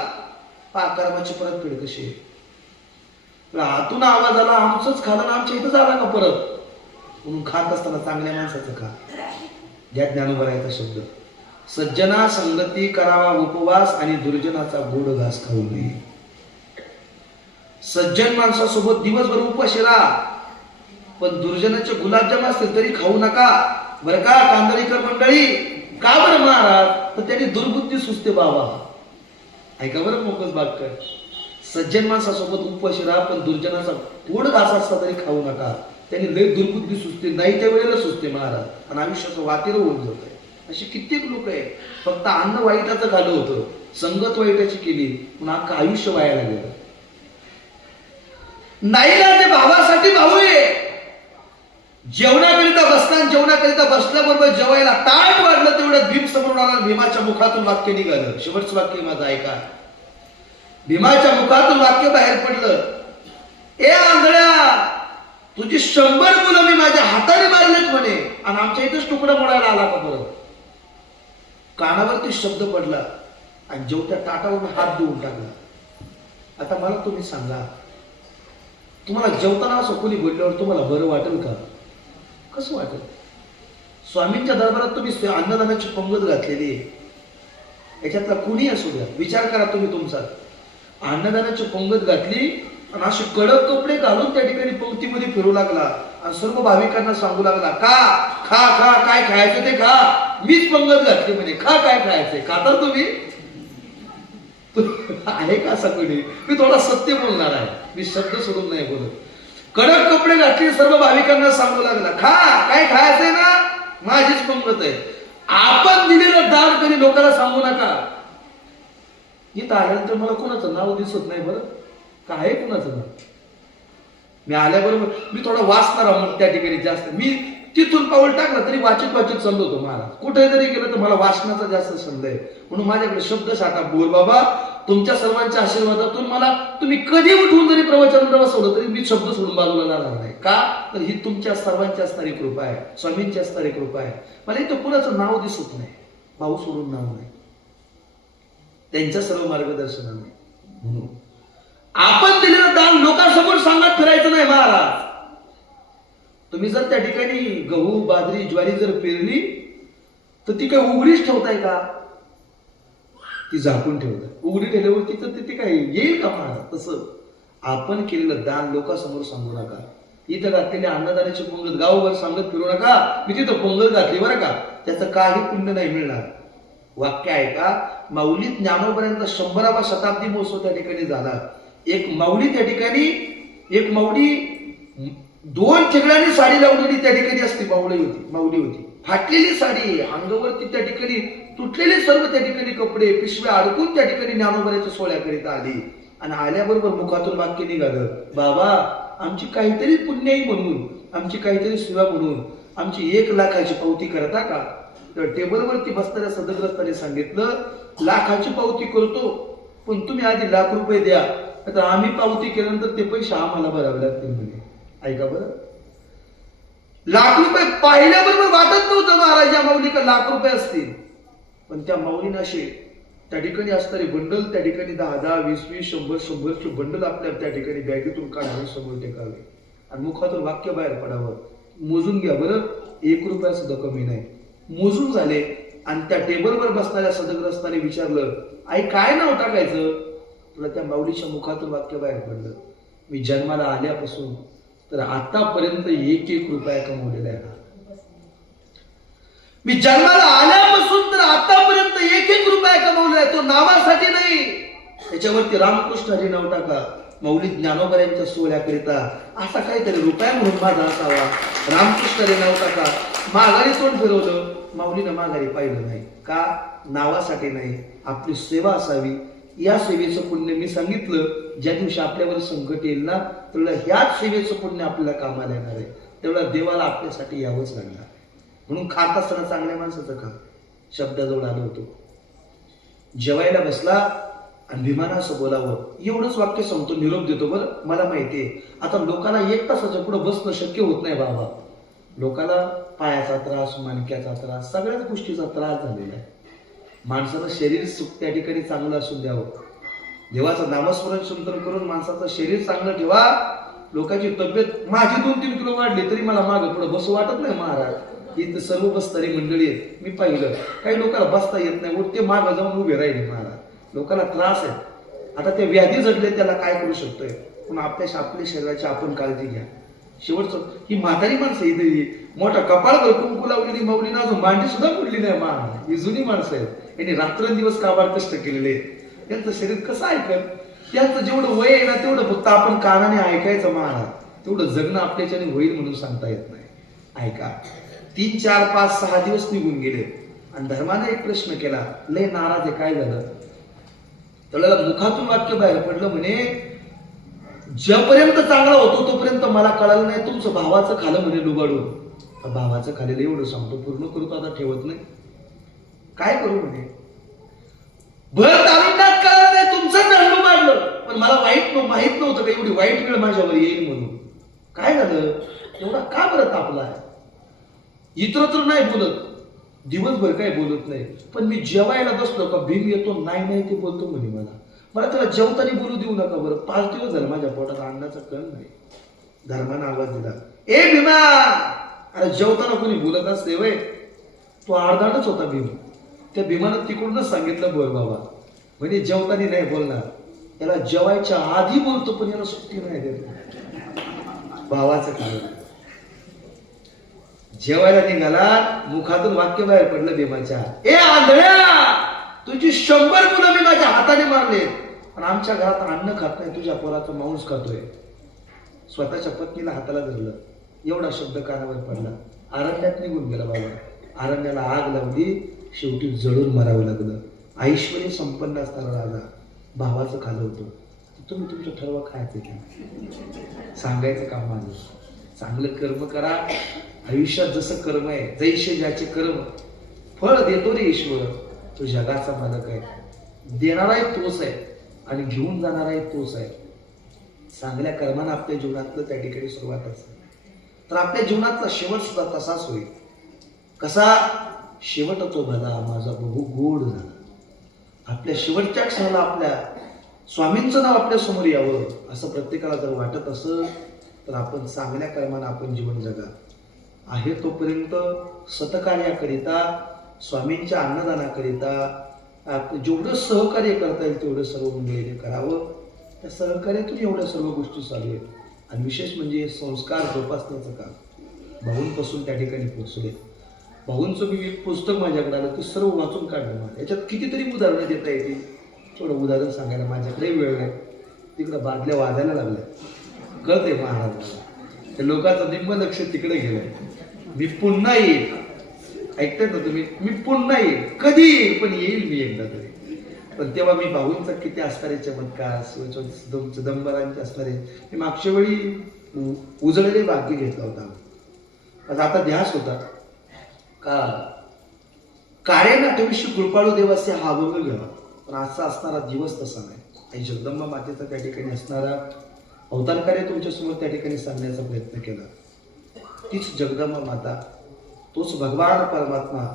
कर्माची परतफेड कशी आहे? आतून आवाज आला, आमचंच खाणं आमच्या इथं झाला का परत? म्हणून खात असताना चांगल्या माणसाचं खा. ज्या ज्ञानोबाईचा शब्द, सज्जना संगती करावा उपवास आणि दुर्जनाचा गोड घास खाऊ नये. सज्जन माणसासोबत दिवसभर उपाशी राहा, पण दुर्जनाचे गुलाबजाम असतील तरी खाऊ नका बरं का कांदळीकर मंडळी. का बरं महाराज? तर त्यांनी दुर्बुद्धी सुचते बाबा. ऐका बरं मोकच वाक्य, सज्जन माणसासोबत उपाशी राहा पण दुर्जनाचा गोड घास असता तरी खाऊ नका. त्यांनी लय दुर्बुद्धी सुचते, नाही त्या वेळेला सुचते महाराज, आणि आयुष्याचं वातेर होऊन जात आहे. अशी कित्येक लोक आहे, फक्त अन्न वाईटाचं खाल्लं होतं, संगत वाईटाची केली म्हणून अख्खं आयुष्य वायाला गेलं. नाही ना, ते भावासाठी भाऊ आहे. जेवणाकरिता बसताना, जेवणाकरिता बसल्याबरोबर जेवायला ताट वाढलं तेवढं भीम समोर आला. भीमाच्या मुखातून वाक्य निघालं. शेवटचं वाक्य माझं ऐका. भीमाच्या मुखातून वाक्य बाहेर पडलं, ए आंधळ्या, तुझी 100 मुलं मी माझ्या हाताने मारलेत म्हणे, आणि आमच्या इथेच तुकडा मोडायला आला का परत? कानावरती शब्द पडला आणि जेवत्या ताटावरून हात देऊन टाकला. आता मला तुम्ही सांगा, तुम्हाला जेवताना असं कोणी बोलल्यावर तुम्हाला बरं वाटेल का? कसं वाटेल? स्वामींच्या दरबारात तुम्ही अन्नदानाची पंगत घातलेली आहे. याच्यातला कुणी असू द्या, विचार करा तुम्ही तुमचा. अन्नदानाची पंगत घातली आणि असे कडक कपडे घालून त्या ठिकाणी पंक्तीमध्ये फिरू लागला आणि सर्व भाविकांना सांगू लागला, का खा खा, काय खायचं ते खा, मीच पंगत घातली म्हणे, खा काय खायचंय, खाता तुम्ही? आहे का असं कोणी? मी थोडा सत्य बोलणार आहे, मी शब्द सोडून नाही बोलत. कडक कपडे घातले, सर्व भाविकांना सांगू लागला, खा काय खायचंय ना, माझीच पंगत आहे. आपण दिलेलं दान कधी लोकांना सांगू नका. इथं आल्यानंतर मला कोणाचं नाव दिसत नाही बरं, काय कुणाचं नाव? मी आल्याबरोबर मी थोडा वाचणार मग त्या ठिकाणी जास्त. मी तिथून पाऊल टाकलं तरी वाचित वाचित चाललो होतो महाराज. कुठे जरी गेलं तर मला वाचनाचा जास्त छंद आहे, म्हणून माझ्याकडे शब्द साठा बोल बाबा. तुमच्या सर्वांच्या आशीर्वादातून मला तुम्ही कधी उठून जरी प्रवचन बसवलं तरी मी शब्द सोडून बाजूला जाणार नाही. का तर ही तुमच्या सर्वांची असणारी कृपा आहे, स्वामींची असणारी कृपा आहे. मला इथं कुणाचं नाव दिसत नाही, भाऊ सोडून नाव नाही, त्यांच्या सर्व मार्गदर्शनाने. म्हणून आपण दिलेलं दान लोकांसमोर सांगत फिरायचं नाही महाराज. तुम्ही जर त्या ठिकाणी गहू बाजरी ज्वारी जर पेरली तर ती काय उघडीच ठेवताय का? ती झाकून ठेवताय. उघडी ठेवल्यावरती तर ती काय येईल का महाराज? तसं आपण केलेलं दान लोकांसमोर सांगू नका. इथं घातलेल्या अन्नदानाची पंगत गावभर सांगत फिरू नका, मी तिथं पंगत घातली बरं का, त्याचं काही पुण्य नाही मिळणार. वाक्य आहे का, माऊली ज्ञानोबऱ्यांचा 100वा शताब्दी महोत्सव त्या ठिकाणी झाला. एक माऊली त्या ठिकाणी, एक माऊली 2 ठिकाणी साडी लावलेली त्या ठिकाणी असते, माऊली होती. फाटलेली साडी, अंगावरती त्या ठिकाणी तुटलेले सर्व त्या ठिकाणी कपडे पिशव्या अडकून त्या ठिकाणी ज्ञानोबऱ्याच्या सोहळ्याकरिता आली. आणि आल्याबरोबर मुखातून वाक्य निघालं, बाबा आमची काहीतरी पुण्याई म्हणून, आमची काहीतरी सेवा म्हणून आमची 1 लाखाची पावती करता का? तर टेबलवरती बसणाऱ्या सदग्रस्ताने सांगितलं, 1 लाखाची पावती करतो, पण तुम्ही आधी 1 लाख रुपये द्या, तर आम्ही पावती केल्यानंतर ते पैसे आम्हाला भरावे लागतील म्हणे. ऐका बरं, 1 लाख रुपये पाहिल्याबरोबर वाटत नव्हतं महाराज या माऊलीला 1 लाख रुपये असतील. पण त्या माऊलीने असे त्या ठिकाणी असणारे बंडल त्या ठिकाणी 10-10, 20-20, 100-100चे बंडल आपल्या त्या ठिकाणी बॅगेतून काढावे, समोर टेकावे आणि मुखातून वाक्य बाहेर पडावं. मोजून घ्या बरं, 1 रुपया सुद्धा कमी नाही. मोजून झाले आणि त्या टेबलवर बसणाऱ्या सदग्रस्ताने विचारलं, आई काय नाव टाकायचं? तुला त्या माऊलीच्या मुखातून वाक्य बाहेर पडलं, मी जन्माला आल्यापासून तर आतापर्यंत 1-1 रुपया कमवलेला आहे. मी जन्माला आल्यापासून तर आतापर्यंत 1-1 रुपया कमवलेला आहे. तो नावासाठी नाही, त्याच्यावरती रामकृष्ण हरी नाव टाका, माऊली ज्ञानोबऱ्यांच्या सोहळ्याकरिता असा काहीतरी रुपया म्हणून माझा असावा. रामकृष्ण हरी नाव टाका. माघारी तोंड फिरवलं, माऊलीनं माघारी पाहिलं नाही. का? नावासाठी नाही, आपली सेवा असावी. या सेवेचं पुण्य मी सांगितलं, ज्या दिवशी आपल्यावर संकट येईल ना, तेवढं ह्याच सेवेचं पुण्य आपल्याला कामाला येणार आहे. तेवढा देवाला आपल्यासाठी यावंच लागणार. म्हणून खात असताना चांगल्या माणसाचं खा. शब्दाजवळ आलो होतो, जेवायला बसला आणि भीमानं असं बोलावं, एवढंच वाक्य सांगतो, निरोप देतो. बरं मला माहितीये आता लोकांना 1 तासाच्या पुढे बसणं शक्य होत नाही बाबा. लोकांना पायाचा त्रास, मणक्याचा त्रास, सगळ्याच गोष्टीचा त्रास झालेला आहे. माणसाचं शरीर सुख त्या ठिकाणी चांगलं असून द्यावं. देवाचं नामस्मरण चिंतन करून माणसाचं शरीर चांगलं ठेवा. लोकांची तब्येत, माझी 2-3 किलो वाढली तरी मला मागं पुढे बसू वाटत नाही महाराज. इथं सर्व बसणारी मंडळी आहेत, मी पाहिलं काही लोकांना बसता येत नाही, उठते मागं जाऊन उभे राहिले महाराज. लोकांना त्रास आहे. आता ते व्याधी जडले, त्याला काय करू शकतोय? पण आपल्या शरीराची आपण काळजी घ्या. शेवटचं ही म्हातारी माणसं इथे मोठा कपाळावर कुंकू लावलेली माऊलीनं अजून मांडी सुद्धा पडली नाही महाराज. ही जुनी माणसं आहेत, यांनी रात्रंदिवस काबाड कष्ट केलेले. त्यांचं शरीर कसं ऐकत? त्यांचं जेवढं वय आहे ना तेवढं फक्त आपण कानाने ऐकायचं महाराज. तेवढं जगणं आपल्याच्याने होईल म्हणून सांगता येत नाही. ऐका, 3, 4, 5, 6 दिवस निघून गेले आणि धर्माने एक प्रश्न केला, लय नाराज आहे, काय झालं? त्याला मुखातून वाक्य बाहेर पडलं, म्हणे ज्यापर्यंत चांगला होतो तोपर्यंत मला कळालं नाही, तुमचं भावाचं खालं म्हणे लुबाडून. भावाचं खाल्लेलं एवढं सांगतो, पूर्ण करू आता ठेवत नाही, काय करू म्हणे. भर तारुण्यात कळलं नाही, तुमचं दंड मारलं, पण मला माहित नव्हतं का एवढी वाईट वेळ माझ्यावर येईल म्हणून. काय झालं? एवढा का बरं तापला? इतरत्र नाही बोलत, दिवसभर काय बोलत नाही, पण मी जेवायला बसलो का भीम येतो, नाही ते बोलतो म्हणे. मला त्याला जेवताना बोलू देऊ नका बरं. 5 दिवस झाले माझ्या पोटात अन्नाचा कण नाही. धर्मानं आवाज दिला, ए भीमा, अरे जेवताना कोणी बोलत असते वय? तो अर्धाडच होता भीम. त्या भीमानं तिकडूनच सांगितलं, बोल बाबा म्हणजे जेवताना नाही बोलणार, याला जेवायच्या आधी बोलतो पण याला सुट्टी नाही देत. भावाचं कारण जेवायला निघाला, मुखातून वाक्य बाहेर पडलं भीमाच्या, ए आंधळ्या, तुझी 100 मुलं मी माझ्या हाताने मारले, पण आमच्या घरात अन्न खात नाही, तुझ्या पोराचं मांस खातोय. स्वतःच्या पत्नीला हाताला धरलं, एवढा शब्द कानावर पडला. अरण्यात निघून गेला बाबा. अरण्याला आग लावली, शेवटी जळून मारावं लागलं. ऐश्वर्य संपन्न असणारा राजा भावाचं खालं होतं. तुम्ही तुमचं ठरवा खायचं की सांगायचं काम माझं. चांगलं कर्म करा. आयुष्यात जसं कर्म आहे, जैसे ज्याचे कर्म फळ देतो रे ईश्वर. तो जगाचा मालक आहे. देणाराही तोच आहे आणि घेऊन जाणाराही तोच आहे. चांगल्या कर्मानं आपल्या जीवनातलं त्या ठिकाणी सुरुवात असते, तर आपल्या जीवनातला शेवट सुद्धा तसाच होईल. कसा शेवट तो भला माझा बहु गोड झाला. आपल्या शेवटच्या क्षणाला आपल्या स्वामींचं नाव आपल्या समोर यावं असं प्रत्येकाला जर वाटत असेल तर आपण चांगल्या कर्मानं आपण जीवन जगा. आहे तोपर्यंत सतकार्याकरिता, स्वामींच्या अन्नदानाकरिता आपलं जेवढं सहकार्य करता येईल तेवढं सर्व मंडळीने करावं. त्या सहकार्यातून एवढ्या सर्व गोष्टी चालू आहेत. आणि विशेष म्हणजे संस्कार जोपासण्याचं काम भाऊंपासून त्या ठिकाणी पोहोचले. भाऊंचं मी एक पुस्तक माझ्याकडे आलं, ते सर्व वाचून काढलं. मला याच्यात कितीतरी उदाहरणं देता येतील. थोडं उदाहरण सांगायला माझ्याकडे वेळ नाही. तिकडं बादल्या वाजायला लागल्या, कळते महाराजांना. त्या लोकांचं निम्म लक्ष तिकडे गेलंय. मी पुन्हा येईल, ऐकताय ना तुम्ही, मी पुन्हा येईल. कधी येईल, पण येईल मी एकदा तरी. पण तेव्हा मी भाऊंचा किती असणारे चमत्कार, चिदंबरांचे असणारे, मी मागच्या वेळी उजळलेले भाग्य घेतला होता. आता ध्यास होता का काळे नाठविषयी कृपाळू देवाचे हा अभंग घ्यावा. पण असा असणारा दिवस तसा नाही. आणि जगदंबा मातेचा त्या ठिकाणी असणारा अवतार कार्य तुमच्यासमोर त्या ठिकाणी सांगण्याचा प्रयत्न केला. तीच जगदंबा माता, तोच भगवान परमात्मा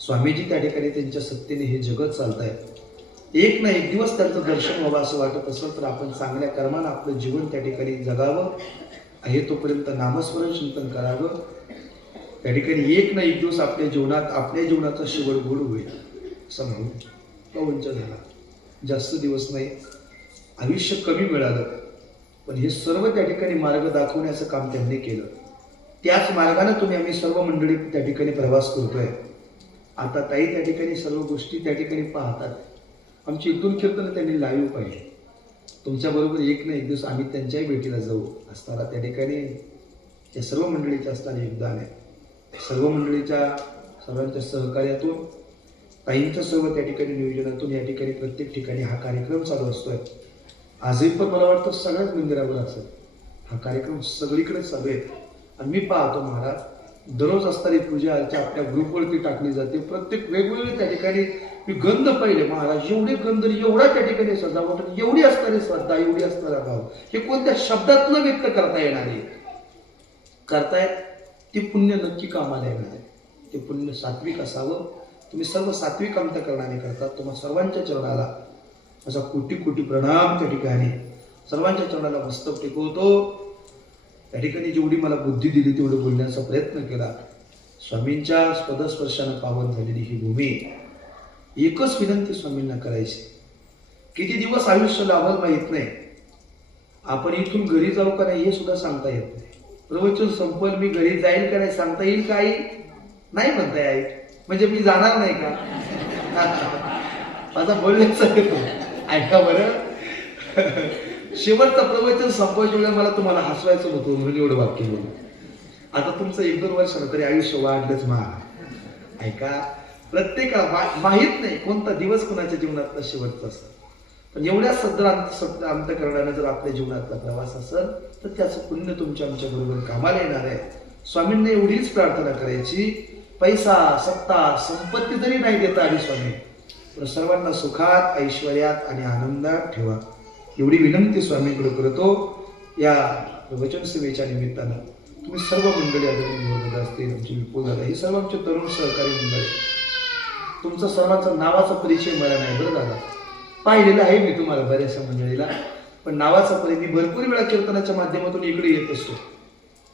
स्वामीजी त्या ठिकाणी त्यांच्या सत्तेने हे जगत चालत आहे. एक ना एक दिवस त्यांचं दर्शन व्हावं असं वाटत असेल तर आपण चांगल्या कर्मानं आपलं जीवन त्या ठिकाणी जगावं. आहे तोपर्यंत नामस्मरण चिंतन करावं. त्या ठिकाणी एक ना एक दिवस आपल्या जीवनाचा शेवट गोड होईल असं म्हणून पवनचा झाला. जास्त दिवस नाही, आयुष्य कमी मिळालं, पण हे सर्व त्या ठिकाणी मार्ग दाखवण्याचं काम त्यांनी केलं. त्याच मार्गाने आम्ही सर्व मंडळी त्या ठिकाणी प्रवास करतोय. आता ताई त्या ठिकाणी सर्व गोष्टी त्या ठिकाणी पाहतात. आमची इथून कीर्तन त्यांनी लाईव्ह पाहिजे. तुमच्याबरोबर एक ना एक दिवस आम्ही त्यांच्याही भेटीला जाऊ. असताना त्या ठिकाणी या सर्व मंडळीचं असताना योगदान आहे. सर्व मंडळीच्या सर्वांच्या सहकार्यातून, ताईंच्या सर्व त्या ठिकाणी नियोजनातून या ठिकाणी प्रत्येक ठिकाणी हा कार्यक्रम चालू असतोय. आजही पण मला वाटतं सगळ्याच मंदिरावर असेल हा कार्यक्रम, सगळीकडे चालू आहे. आणि मी पाहतो महाराज दररोज असणारी पूजा अर्चा आपल्या ग्रुपवरती टाकली जाते. प्रत्येक वेगवेगळे त्या ठिकाणी मी गंध पाहिले महाराज, एवढे गंध, एवढा त्या ठिकाणी सजावट, एवढी असणारी श्रद्धा, एवढी असणारा भाव, हे कोणत्या शब्दात न व्यक्त करता येणारे करतायत. ते पुण्य नक्की कामाला येणार आहे. ते पुण्य सात्विक असावं. तुम्ही सर्व सात्विक अंतःकरणाने करतात. तुम्हा सर्वांच्या चरणाला असा कोटी कोटी प्रणाम त्या ठिकाणी सर्वांच्या चरणाला मस्तक टेकवतो. त्या ठिकाणी जेवढी मला बुद्धी दिली तेवढं बोलण्याचा प्रयत्न केला. स्वामींच्या पदस्पर्शानं पावन झालेली ही भूमी. एकच विनंती स्वामींना करायची, किती दिवस आयुष्य लाभल माहीत नाही. आपण इथून घरी जाऊ का नाही हे सुद्धा सांगता येत नाही. प्रवचन संपल मी घरी जाईल का नाही सांगता येईल काही नाही म्हणता येईल. म्हणजे मी जाणार नाही का? माझा बोलण्याचा येतो ऐका बरं. शेवटचं प्रवचन संपवायच्या वेळेला मला तुम्हाला हसवायचं होतं म्हणून एवढं वाक्य बोलू. आता तुमचं 1-2 वर्षानं तरी आयुष्य वाढलंच महाग. ऐका, प्रत्येकाला माहीत नाही कोणता दिवस कोणाच्या जीवनातला शेवटचा असतो. पण एवढ्या सद्र अंतःकरणाने जर आपल्या जीवनातला प्रवास असेल तर त्याचं पुण्य तुमच्या आमच्या बरोबर कामाला येणार आहे. स्वामींना एवढीच प्रार्थना करायची, पैसा सत्ता संपत्ती जरी नाही देता आली स्वामी, तर सर्वांना सुखात, ऐश्वर्यात आणि आनंदात ठेवा एवढी विनंती स्वामींकडे करतो. या वचन सेवेच्या निमित्तानं तुम्ही सर्व मंडळी आदरणीय असतील, आमचे विपुल दादा, हे सर्व आमचे तरुण सहकारी मंडळी. तुमचा सर्वांचा नावाचा परिचय मला नाही बरं दादा, पाहिलेला आहे मी तुम्हाला बऱ्याचशा मंडळीला, पण नावाचा परिचय मी भरपूर वेळा कीर्तनाच्या माध्यमातून इकडे येत असतो.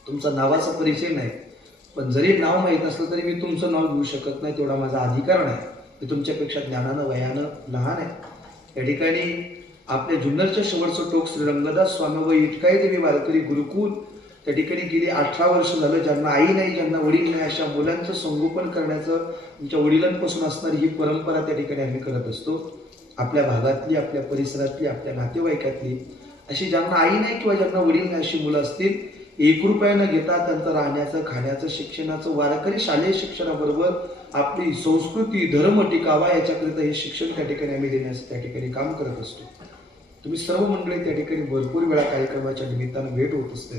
तुमचा नावाचा परिचय नाही, पण जरी नाव माहीत असलं तरी मी तुमचं नाव घेऊ शकत नाही, तेवढा माझा अधिकार नाही. मी तुमच्यापेक्षा ज्ञानानं वयानं लहान आहे. या ठिकाणी आपल्या जुन्नरच्या शेवटचं टोक श्री रंगदास स्वामी व इटकाई देवी वारकरी गुरुकुल त्या ठिकाणी गेली 18 वर्ष झालं. ज्यांना आई नाही, ज्यांना वडील नाही, अशा मुलांचं संगोपन करण्याचं आमच्या वडिलांपासून असणारी ही परंपरा त्या ठिकाणी आम्ही करत असतो. आपल्या भागातली, आपल्या परिसरातली, आपल्या नातेवाईकातली अशी ज्यांना आई नाही किंवा ज्यांना वडील नाही अशी मुलं असतील, 1 रुपया न घेता त्यांचं राहण्याचं, खाण्याचं, शिक्षणाचं, वारकरी शालेय शिक्षणाबरोबर आपली संस्कृती, धर्म टिकावा याच्याकरिता हे शिक्षण त्या ठिकाणी आम्ही देण्याचं त्या ठिकाणी काम करत असतो. तुम्ही सर्व मंडळी त्या ठिकाणी भरपूर वेळा कार्यक्रमाच्या निमित्तानं भेट होत असते.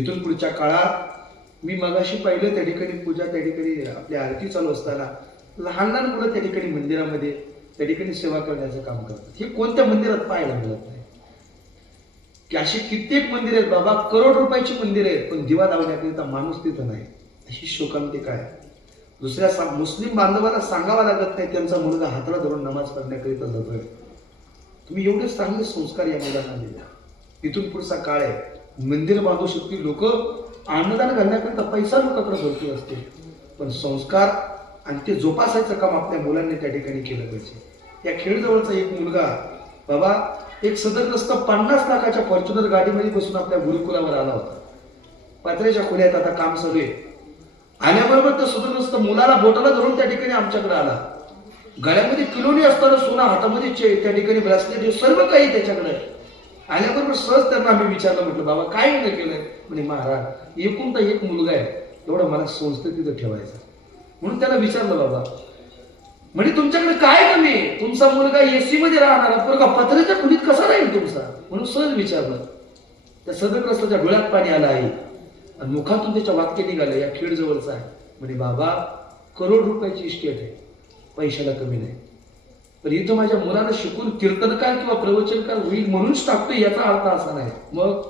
इथून पुढच्या काळात मी मगाशी पाहिलं त्या ठिकाणी पूजा, त्या ठिकाणी आपली आरती चालू असताना लहान लहान मुलं त्या ठिकाणी मंदिरामध्ये त्या ठिकाणी सेवा करण्याचं काम करतात. हे कोणत्या मंदिरात पाहायला मिळत नाही की अशी कित्येक मंदिर आहेत बाबा, करोड रुपयाची मंदिर आहेत, पण दिवा लावण्याकरिता माणूस तिथं नाही. अशी शोकांतिका आहे. दुसऱ्या मुस्लिम बांधवाला सांगावा लागत नाही, त्यांचा मुलगा हाताला धरून नमाज पढण्याकरिता जातोय. तुम्ही एवढे चांगले संस्कार या मुलांना दिले. इथून पुढचा काळ आहे, मंदिर बांधू शकतील लोक, अन्नदान घालण्याकरिता पैसा लोकांकडे भरपूर असते, पण संस्कार आणि ते जोपासायचं काम आपल्या मुलांनी त्या ठिकाणी केलं पाहिजे. या खेडजवळचा एक मुलगा बाबा एक सदरग्रस्त 50 लाखाच्या फॉर्च्युनर गाडीमध्ये बसून आपल्या गुरुकुलावर आला होता. पात्र्याच्या खोल्यात आता काम चालू आहे. आल्याबरोबर तर सदरग्रस्त मुलाला बोटाला धरून त्या ठिकाणी आमच्याकडे आला. गळ्यामध्ये किलोनी असताना सोना, हातामध्ये त्या ठिकाणी ब्रेसलेट, सर्व काही त्याच्याकडे. आल्याबरोबर सहज त्यांना आम्ही विचारलं, म्हटलं बाबा काय नाही केलंय? म्हणे महाराज एकूण तर एक मुलगा आहे, एवढा मला संस्थेत ठेवायचा. म्हणून त्याला विचारलं बाबा, म्हणजे तुमच्याकडे काय कमी? तुमचा मुलगा एसी मध्ये राहणारा पोरगा पत्र्याच्या खोलीत कसा राहील तुमचा? म्हणून सहज विचारलं. त्या सदरग्रस्ताच्या डोळ्यात पाणी आलं आहे आणि मुखातून त्याच्या वाक्य निघालं, या खेड जवळचा आहे. म्हणे बाबा करोड रुपयाची इस्टेट आहे, पैशाला कमी नाही, पण इथं माझ्या मुलाला शिकून कीर्तनकार किंवा प्रवचनकार होईल म्हणूनच टाकतोय, याचा अर्थ असा नाही. मग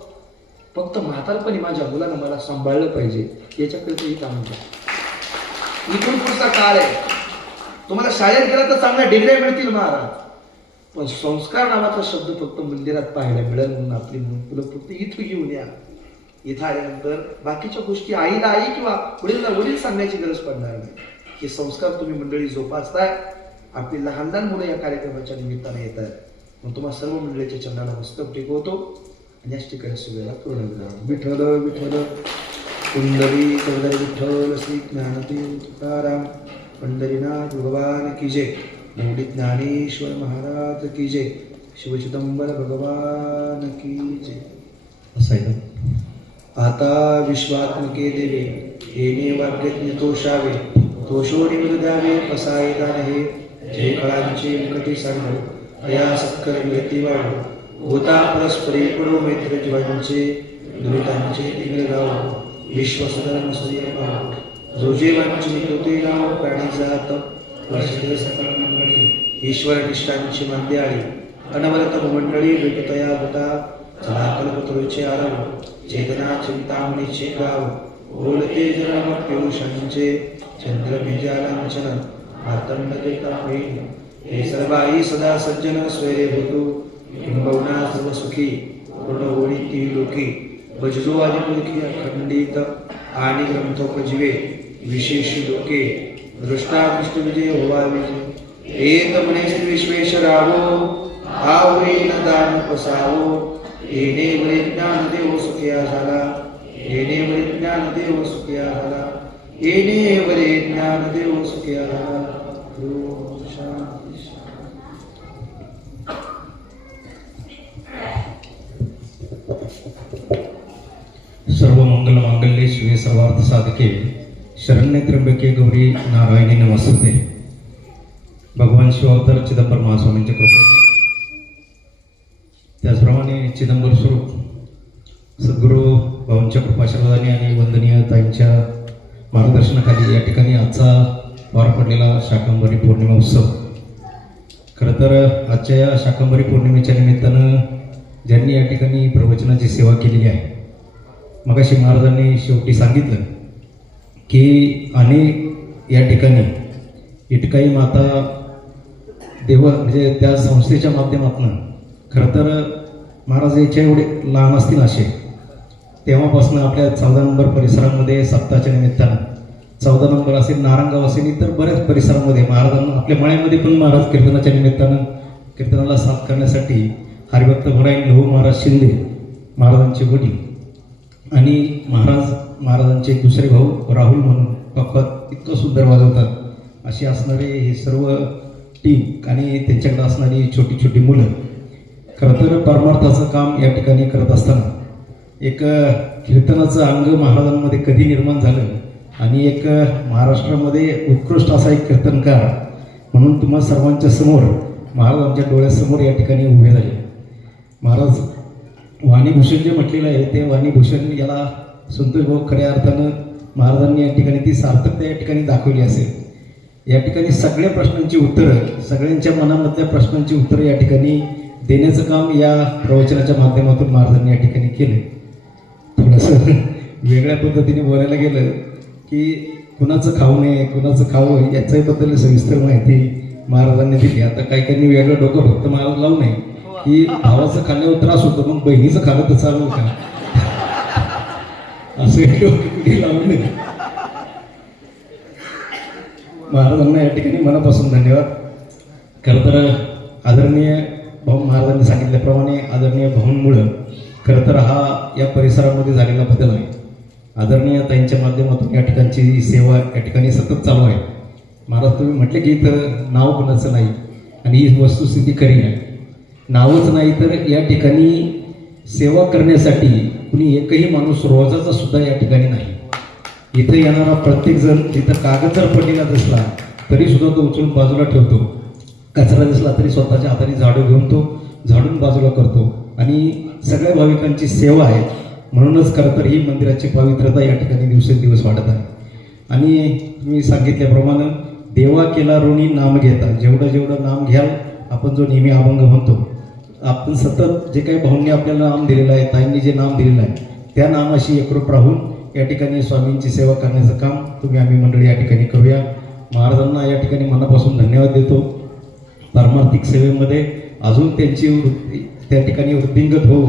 फक्त म्हातारपणी माझ्या मुलानं मला सांभाळलं पाहिजे, याच्याकरिता ही काम करतो. इथून पुढचा काळ आहे. तुम्हाला शाळेत गेला तर चांगल्या डिग्र्या मिळतील महाराज, पण संस्कार नावाचा शब्द फक्त मंदिरात पाहायला मिळेल. म्हणून आपली मुलं फक्त इथं घेऊन या. इथं आल्यानंतर बाकीच्या गोष्टी आईला आई किंवा वडीलला वडील सांगण्याची गरज पडणार नाही. हे संस्कार तुम्ही मंडळी जोपासताय. आपली लहान लहान मुलं या कार्यक्रमाच्या निमित्ताने येत आहेत. मग तुम्हाला सर्व मंडळीच्या चरणाला मस्तक टेकवतो आणि याच ठिकाणी सगळ्याला पूर्ण करा. विठ्ठल विठ्ठल कुंडली चौधरी विठ्ठल श्री ज्ञानदेव तुकाराम पंढरीनाथ भगवान की जय. मौली ज्ञानेश्वर महाराज की जय. शिवचिदंबर भगवान की जय. असं आहे ना. आता विश्वात्मके देवे येणे वाग्यज्ञ तोषावे, तोषोनी द्यावे पसाये दान हे. जे कळांचे विकटी सांडव अया सत्कर मिळती वाढ. होता परस्परे पडो मैत्र जीवांचे दुरितांचे तिंगल गाव. विश्वसधर्म सूर्य भाव जो जीवांची होते नाव. प्राणी जात वर्षित सकल मंडळी ईश्वर निष्ठांची मंद्याळी. अनवरत मंडळी भेटतया होता चला कल्पतरुचे आरव. चेतना चिंतामणीचे गाव बोलते जन्म पियुषांचे. चंद्र बीजालांचन मातंड देता होईल. हे सर्वाई सदा सज्जन स्वैरे होतो. किंबहुना सर्व सुखी पूर्ण होळी ती लोकी. भजजो आदिमुखी अखंडित आणि ग्रंथोपजीवे विशेष लोके. दृष्टादृष्ट विजय होवा विजय. एक म्हणे श्री विश्वेश्वरावो आवरीन दान पसावो. येणे वरे ज्ञान देव सुखिया झाला. येणे वरे ज्ञान देव सुखिया झाला. येणे वरे ज्ञान देव सुखिया झाला. ओम शांती. सर्व मंगल मांगल्ये शिवे सर्वार्थ साधके शरण्ये त्र्यंबके गौरी नारायणी नमस्ते. भगवान शिवावतार चिदंबर महास्वामींच्या कृपेने, त्याचप्रमाणे चिदंबर स्वरूप सद्गुरू भावांच्या कृपाशीर्वादाने आणि वंदनीय ताईंच्या मार्गदर्शनाखाली या ठिकाणी आजचा पार पडलेला शाकंभरी पौर्णिमा उत्सव. खरं तर आजच्या या शाकंभरी पौर्णिमेच्या निमित्तानं ज्यांनी या ठिकाणी प्रवचनाची सेवा केलेली आहे, मगाशी महाराजांनी शेवटी सांगितलं की अनेक या ठिकाणी इटकाई माता देव म्हणजे त्या संस्थेच्या माध्यमातून खरं तर महाराज याच्या एवढे लहान असतील असे तेव्हापासून आपल्या 14 नंबर परिसरामध्ये सप्ताहाच्या निमित्तानं 14 नंबर असेल, नारायणगाव असेल, इतर बऱ्याच परिसरामध्ये महाराजांना आपल्या मळ्यामध्ये पण महाराज कीर्तनाच्या निमित्तानं कीर्तनाला साथ करण्यासाठी हरिभक्त भराई लहू महाराज शिंदे महाराजांचे वडील आणि महाराजांचे दुसरे भाऊ राहुल म्हणून पप्पा इतकं सुंदर वाजवतात अशी असणारे हे सर्व टीम आणि त्यांच्याकडे असणारी छोटी छोटी मुलं खरं तर परमार्थाचं काम या ठिकाणी करत असताना एक कीर्तनाचं अंग महाराजांमध्ये कधी निर्माण झालं आणि एक महाराष्ट्रामध्ये उत्कृष्ट असा एक कीर्तनकार म्हणून तुम्हा सर्वांच्या समोर महाराज आमच्या डोळ्यासमोर या ठिकाणी उभे झाले. महाराज वाणीभूषण जे म्हटलेलं आहे ते वाणीभूषण याला संतोष भाऊ खऱ्या अर्थानं महाराजांनी या ठिकाणी ती सार्थकता या ठिकाणी दाखवली असेल. या ठिकाणी सगळ्या प्रश्नांची उत्तरं, सगळ्यांच्या मनामधल्या प्रश्नांची उत्तरं या ठिकाणी देण्याचं काम या प्रवचनाच्या माध्यमातून महाराजांनी या ठिकाणी केलं. थोडंसं वेगळ्या पद्धतीने बोलायला गेलं की कुणाचं खाऊ नये कुणाचं खावं याच्याबद्दल सविस्तर माहिती महाराजांनी दिली. आता काही काही वेगळं डोकं फक्त महाराज लावू नये की भावाचं खाल्ल्यावर त्रास होतो मग बहिणीचं खाल्लं तर चालू का असं डोकं कुठे लावू नये. महाराजांना या ठिकाणी मनापासून धन्यवाद. खरं तर आदरणीय भाऊ महाराजांनी सांगितल्याप्रमाणे आदरणीय भाऊंमुळं खरं तर हा या परिसरामध्ये झालेला बदल आहे. आदरणीय ताईंच्या माध्यमातून या ठिकाणची सेवा या ठिकाणी सतत चालू आहे. महाराज तुम्ही म्हटले की इथं नाव कोणाचं नाही आणि ही वस्तुस्थिती खरी आहे. नावच नाही तर या ठिकाणी सेवा करण्यासाठी कुणी एकही माणूस रोजाचा सुद्धा या ठिकाणी नाही. इथं येणारा प्रत्येकजण तिथं कागद जर पडलेला दिसला तरी सुद्धा तो उचलून बाजूला ठेवतो. कचरा दिसला तरी स्वतःच्या हाताने झाडू घेऊन तो झाडून बाजूला करतो आणि सगळ्या भाविकांची सेवा आहे. म्हणूनच खरं तर ही मंदिराची पवित्रता या ठिकाणी दिवसेंदिवस वाढत आहे. आणि तुम्ही सांगितल्याप्रमाणे देवा केला ऋणी नाम घेता. जेवढं जेवढं नाम घ्याल आपण जो नेहमी अभंग म्हणतो आपण सतत जे काही भाऊंनी आपल्याला नाम दिलेलं आहे ताईंनी जे नाम दिलेलं आहे त्या नामाशी एकरूप राहून या ठिकाणी स्वामींची सेवा करण्याचं काम तुम्ही आम्ही मंडळी या ठिकाणी करूया. महाराजांना या ठिकाणी मनापासून धन्यवाद देतो. पारमार्थिक सेवेमध्ये अजून त्यांची वृत्ती त्या ठिकाणी वृद्धिंगत हो.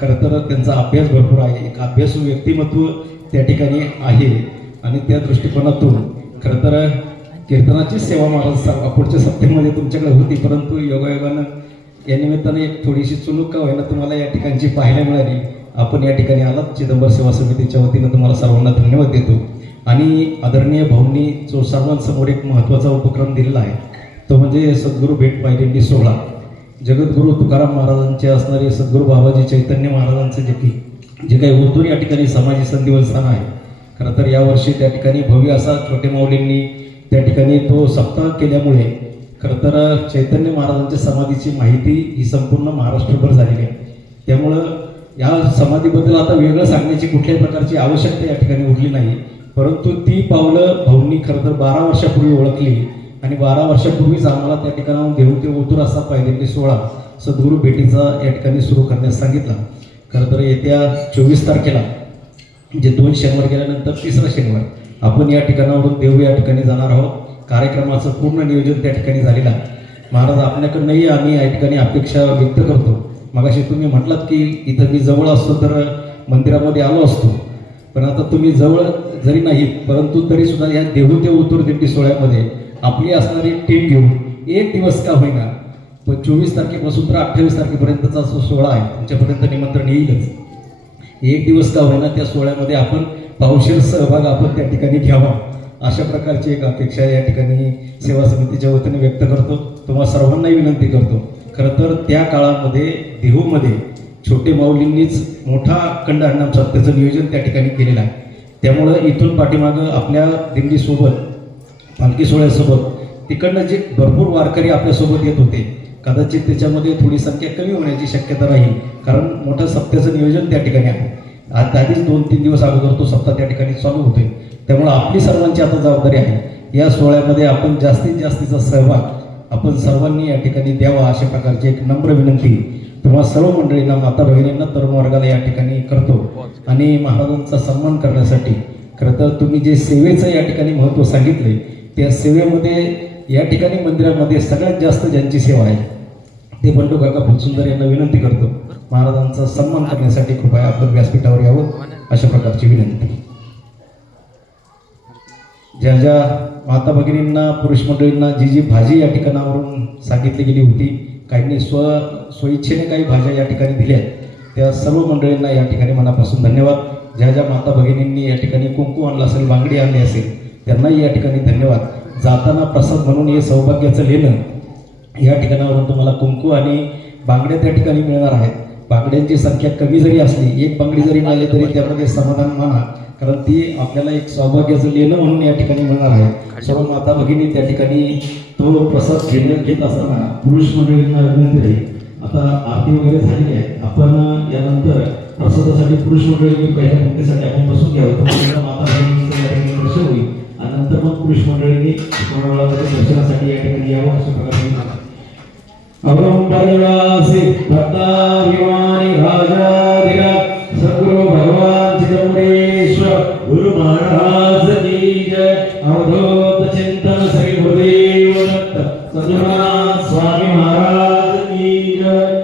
खरं तर त्यांचा अभ्यास भरपूर आहे. एक अभ्यासू व्यक्तिमत्व त्या ठिकाणी आहे आणि त्या दृष्टिकोनातून खरं तर कीर्तनाची सेवा महाराज पुढच्या सप्त्यामध्ये तुमच्याकडे होती परंतु योगायोगानं या निमित्तानं एक थोडीशी चुणूक का होईना तुम्हाला या ठिकाणची पाहायला मिळाली. आपण या ठिकाणी आलात. चिदंबर सेवा समितीच्या वतीनं तुम्हाला सर्वांना धन्यवाद देतो. आणि आदरणीय भाऊंनी जो सर्वांसमोर एक महत्त्वाचा उपक्रम दिलेला आहे तो म्हणजे सद्गुरू भेट पायदिंडी सोहळा. जगद्गुरू तुकाराम महाराजांचे असणारे सद्गुरू बाबाजी चैतन्य महाराजांचे जे काही ओतूर या ठिकाणी समाजी संधिवस्थान आहे. खरं तर यावर्षी त्या ठिकाणी भव्य असा छोटे माऊलींनी त्या ठिकाणी तो सप्ताह केल्यामुळे खरं तर चैतन्य महाराजांच्या समाधीची माहिती ही संपूर्ण महाराष्ट्रभर झालेली आहे. त्यामुळं या समाधीबद्दल आता वेगळं सांगण्याची कुठल्याही प्रकारची आवश्यकता या ठिकाणी उरली नाही. परंतु ती पावलं भाऊंनी खरं तर 12 वर्षापूर्वी ओळखली आणि 12 वर्षापूर्वीच आम्हाला त्या ठिकाणाहून देऊन ते ओतूर असा पायदिंडी सोहळा सद्गुरू भेटीचा या ठिकाणी सुरू करण्यास सांगितला. खरं तर येत्या 24 तारखेला म्हणजे 2 शनिवार गेल्यानंतर 3रा शनिवार आपण या ठिकाणावरून देऊ या ठिकाणी जाणार आहोत. कार्यक्रमाचं पूर्ण नियोजन त्या ठिकाणी झालेलं आहे. महाराज आपल्याकडनंही आम्ही या ठिकाणी अपेक्षा व्यक्त करतो. मगाशी तुम्ही म्हटलात की इथं मी जवळ असतो तर मंदिरामध्ये आलो असतो पण आता तुम्ही जवळ जरी नाही परंतु तरी सुद्धा या देहू ते ओतूर दिंडी सोहळ्यामध्ये आपली असणारी टीम घेऊन एक दिवस का होईना पण 24 तारखेपासून तर 28 तारखेपर्यंतचा जो सोहळा आहे तुमच्यापर्यंत निमंत्रण येईलच. एक दिवस का होईना त्या सोहळ्यामध्ये आपण पावशेर सहभाग आपण त्या ठिकाणी घ्यावा अशा प्रकारची एक अपेक्षा या ठिकाणी सेवा समितीच्या वतीने व्यक्त करतो. तुम्हाला सर्वांनाही विनंती करतो. खरं तर त्या काळामध्ये देहूमध्ये छोटे माऊलींनीच मोठा अखंड हरिनाम सप्ताहाचं नियोजन त्या ठिकाणी केलेलं आहे. त्यामुळं इथून पाठीमागं आपल्या दिंडीसोबत पालखी सोहळ्यासोबत तिकडनं जे भरपूर वारकरी आपल्यासोबत येत होते कदाचित त्याच्यामध्ये थोडी संख्या कमी होण्याची शक्यता राहील कारण मोठ्या सप्त्याचं नियोजन त्या ठिकाणी आहे. आता आधीच 2-3 दिवस अगोदर तो सप्ताह त्या ठिकाणी चालू होतोय. त्यामुळे आपली सर्वांची आता जबाबदारी आहे या सोहळ्यामध्ये आपण जास्तीत जास्तीचा सहभाग आपण सर्वांनी या ठिकाणी द्यावा अशा प्रकारची एक नम्र विनंती तुम्हा सर्व मंडळींना माता भगिनींना तरुण वर्गाला या ठिकाणी करतो. आणि महाराजांचा सन्मान करण्यासाठी खरं तर तुम्ही जे सेवेचं या ठिकाणी महत्त्व सांगितले त्या सेवेमध्ये या ठिकाणी मंदिरामध्ये सगळ्यात जास्त ज्यांची सेवा आहे ते बंडू काका फुलसुंदर यांना विनंती करतो महाराजांचा सन्मान करण्यासाठी कृपया आपण व्यासपीठावर यावं अशा प्रकारची विनंती. ज्या ज्या माता भगिनींना पुरुष मंडळींना जी जी भाजी या ठिकाणावरून सांगितली गेली होती काहींनी स्वइच्छेने काही भाज्या या ठिकाणी दिल्या त्या सर्व मंडळींना या ठिकाणी मनापासून धन्यवाद. ज्या ज्या माता भगिनींनी या ठिकाणी कुंकू आणलं असेल बांगडी आणली असेल त्यांनाही या ठिकाणी धन्यवाद. जाताना प्रसाद म्हणून हे सौभाग्याचं लेणं या ठिकाणावरून तुम्हाला कुंकू आणि बांगड्या त्या ठिकाणी मिळणार आहेत. बांगड्यांची संख्या कमी जरी असली एक बांगडी जरी मिळाली तरी त्यामध्ये समाधान माना कारण ती आपल्याला एक सौभाग्याचं लेणं म्हणून या ठिकाणी मिळणार आहे. सर्व माता भगिनी त्या ठिकाणी तो प्रसाद घेत असताना पुरुष मंडळींना विनंती आहे आता आरती वगैरे झालेली आहे आपण यानंतर प्रसादासाठी पुरुष मंडळी पहिल्या मुक्तीसाठी आपण बसून घ्यावं तर माता बहिणीचं या ठिकाणी दर्शन होईल आणि नंतर मग पुरुष मंडळींनी मंगळवारच्या दर्शनासाठी या ठिकाणी यावं अशा प्रकारे अवरम परिवासे भक्ताभिमानी राजाधिराज सद्गुरु भगवान चिदंबरेश्वर गुरु महाराज की जय अवधूत चिंतन श्री गुरुदेव दत्त सद्गुरुनाथ स्वामी महाराज की जय